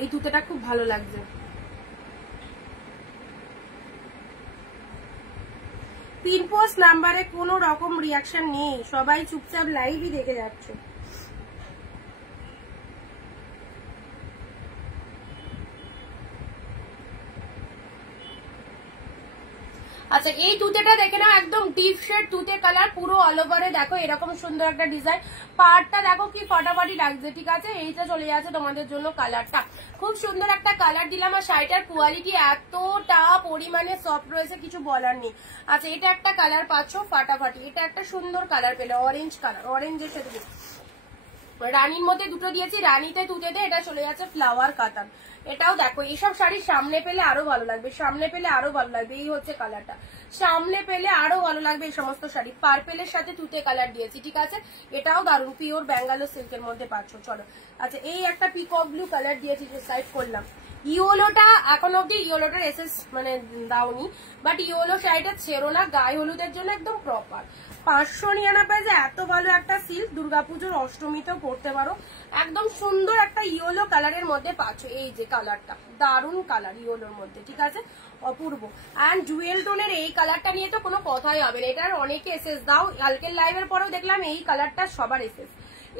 এই তুতেটা খুব ভালো লাগছে। পিনপোজ ফার্স্ট নাম্বারে কোনো রকম রিয়াকশন নেই, সবাই চুপচাপ লাইভই দেখে যাচ্ছে। আচ্ছা এই তুতেটা দেখে নাও, একদম ডিপ শেড তুতে কালার, পুরো অল ওভারে দেখো এরকম সুন্দর একটা ডিজাইন। পাড়টা দেখো কি ফাটাফাটি লাগছে, ঠিক আছে। এইটা চলে যাচ্ছে তোমাদের জন্য কালারটা, খুব সুন্দর একটা কালার দিলাম। আর শাড়িটার কোয়ালিটি এতটা পরিমাণে সফট রয়েছে, কিছু বলার নেই। আচ্ছা এটা একটা কালার পাচ্ছ ফাটাফাটি, এটা একটা সুন্দর কালার পেলে, অরেঞ্জ কালার, অরেঞ্জের সাথে রানীর মধ্যে দুটো দিয়েছি, রানীতে তুতেতে এটা চলে যাচ্ছে ফ্লাওয়ার কাতান। এটাও দেখো, এইসব শাড়ি সামনে পেলে আরো ভালো লাগবে, সামনে পেলে আরো ভালো লাগবে। এই হচ্ছে কালারটা, সামনে পেলে আরো ভালো লাগবে এই সমস্ত শাড়ি। পার্পেলের সাথে তুতে কালার দিয়েছি, ঠিক আছে। এটাও দারুন, পিওর ব্যাঙ্গালোর সিল্কের মধ্যে পাচ্ছ। চলো আচ্ছা এই একটা পিকক ব্লু কালার দিয়েছি, যে সাইড করলাম। ইয়োলোটা এখন অব্দি ইয়োলোটার এসএস মানে দাওনি, বাট ইয়োলো শাড়িটা ছেড়ো না, গায়ে হলুদের জন্য একদম প্রপার। 599 এত ভালো একটা সিল্ক, দুর্গাপুজোর অষ্টমীতেও পরতে পারো। একদম সুন্দর একটা ইয়েলো কালারের মধ্যে পাচ্ছ। এই যে কালারটা দারুন কালার ইয়েলোর মধ্যে, ঠিক আছে, অপূর্ব। অ্যান্ড জুয়েল টোনের এই কালারটা নিয়ে তো কোনো কথাই হবে না, এটার অনেকে এসএস দাও। কালকের লাইভের পরেও দেখলাম এই কালারটা সবার এসএস।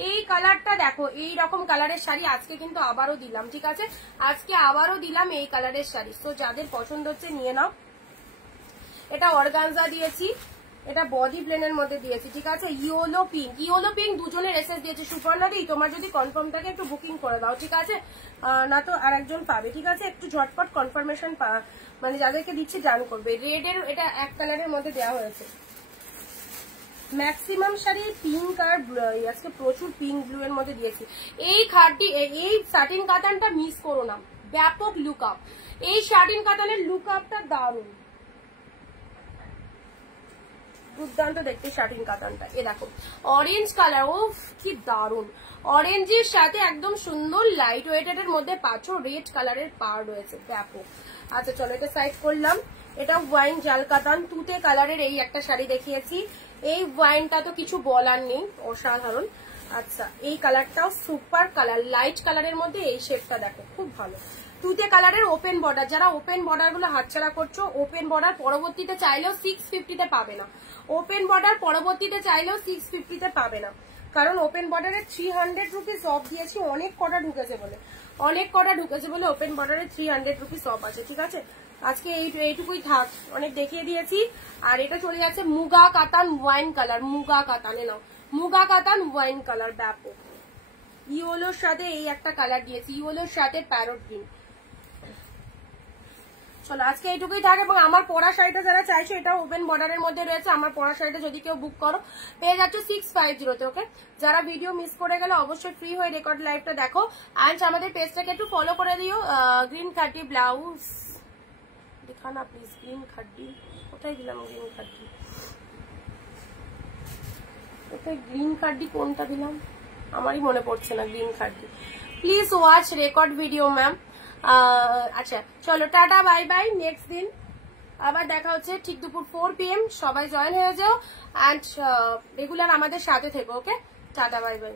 এই কালারটা দেখো, এই রকম কালারের শাড়ি আজকে কিন্তু আবারও দিলাম, ঠিক আছে। আজকে আবারও দিলাম এই কালারের শাড়ি, তো যাদের পছন্দ হচ্ছে নিয়ে নাও। এটা অর্গানজা দিয়েছি, এটা বডি প্লেনের মধ্যে দিয়েছি, ঠিক আছে। ইয়েলো পিঙ্ক, ইয়েলো পিঙ্ক দুজনের এসএস দিয়েছি। সুপর্ণা দি তোমার যদি কনফার্ম থাকে একটু বুকিং করে দাও, ঠিক আছে, না তো আর একজন পাবে, ঠিক আছে। একটু ঝটপট কনফার্মেশন মানে যাদেরকে দিচ্ছে জান করবে। রেড এর এটা এক কালারের মধ্যে দেওয়া হয়েছে। ম্যাক্সিমাম শাড়ি পিঙ্ক আর আজকে প্রচুর পিঙ্ক ব্লু এর মধ্যে দিয়েছি। এই খাটি এই সাটিন কাতানটা মিস করো না, ব্যাপক লুক আপ। এই সাটিন কাতানের লুক আপটা দারুণ, দুর্দান্ত দেখতে শাটিন কাতানটা। এ দেখো অরেঞ্জ কালার, ও কি দারুন, অরেঞ্জের সাথে একদম সুন্দর লাইট ওয়েটেড এর মধ্যে পাচ্ছ, রেড কালারের পার রয়েছে, ব্যাপক। আচ্ছা চলো এটা সাইড করলাম। এটা ওয়াইন জাল কাতান তুতে কালারের এই একটা শাড়ি দেখিয়েছি। এই ওয়াইনটা তো কিছু বলার নেই, অসাধারণ। আচ্ছা এই কালারটাও সুপার কালার, লাইট কালারের মধ্যে এই শেপটা দেখো খুব ভালো। তুতে কালারের ওপেন বর্ডার, যারা ওপেন বর্ডার গুলো হাতছাড়া করছো, ওপেন বর্ডার পরবর্তীতে চাইলেও 650-তে পাবে না। ওপেন বর্ডার পরবর্তীতে চাইলেও 650-তে পাবে না, কারণ ওপেন বর্ডারে 300 রুপিস অফ দিয়েছি, অনেক কটা ঢুকেছে বলে ওপেন বর্ডারে 300 রুপিস অফ আছে, ঠিক আছে। আজকে এইটুকুই থাক, অনেক দেখিয়ে দিয়েছি। আর এটা চলে যাচ্ছে মুগা কাতান ওয়াইন কালার, মুগা কাতানে নাও, মুগা কাতান ওয়াইন কালার, ব্যাপক। ইয়েলোর সাথে এই একটা কালার দিয়েছি, ইয়েলোর সাথে প্যারট গ্রিন। চলো আজকে এইটুকুই থাকে। এবং আমার পরা শাড়িটা যারা চাইছো, এটা ওপেন বর্ডারের মধ্যে রয়েছে। আমার পরা শাড়িটা যদি কেউ বুক করো পেয়ে যাচ্ছ 650-তে, ওকে। যারা ভিডিও মিস করে গেলে অবশ্যই ফ্রি হয়ে রেকর্ড লাইভটা দেখো। অ্যান্ড আমাদের পেজটাকে একটু ফলো করে দিও। গ্রিন খাড্ডি ব্লাউজ দেখা না প্লিজ, গ্রিন খাড্ডি কোথায় দিলাম, গ্রিন খাড্ডি কোথায়, গ্রিন খাড্ডি কোনটা দিলাম আমারই মনে পড়ছে না। Green খাড্ডি please watch record video ma'am. আচ্ছা চলো টাটা বাই বাই। নেক্সট দিন আবার দেখা হচ্ছে ঠিক দুপুর 4 PM। সবাই জয়েন হয়ে যাও অ্যান্ড রেগুলার আমাদের সাথে থেকো, ওকে। Tata bye bye.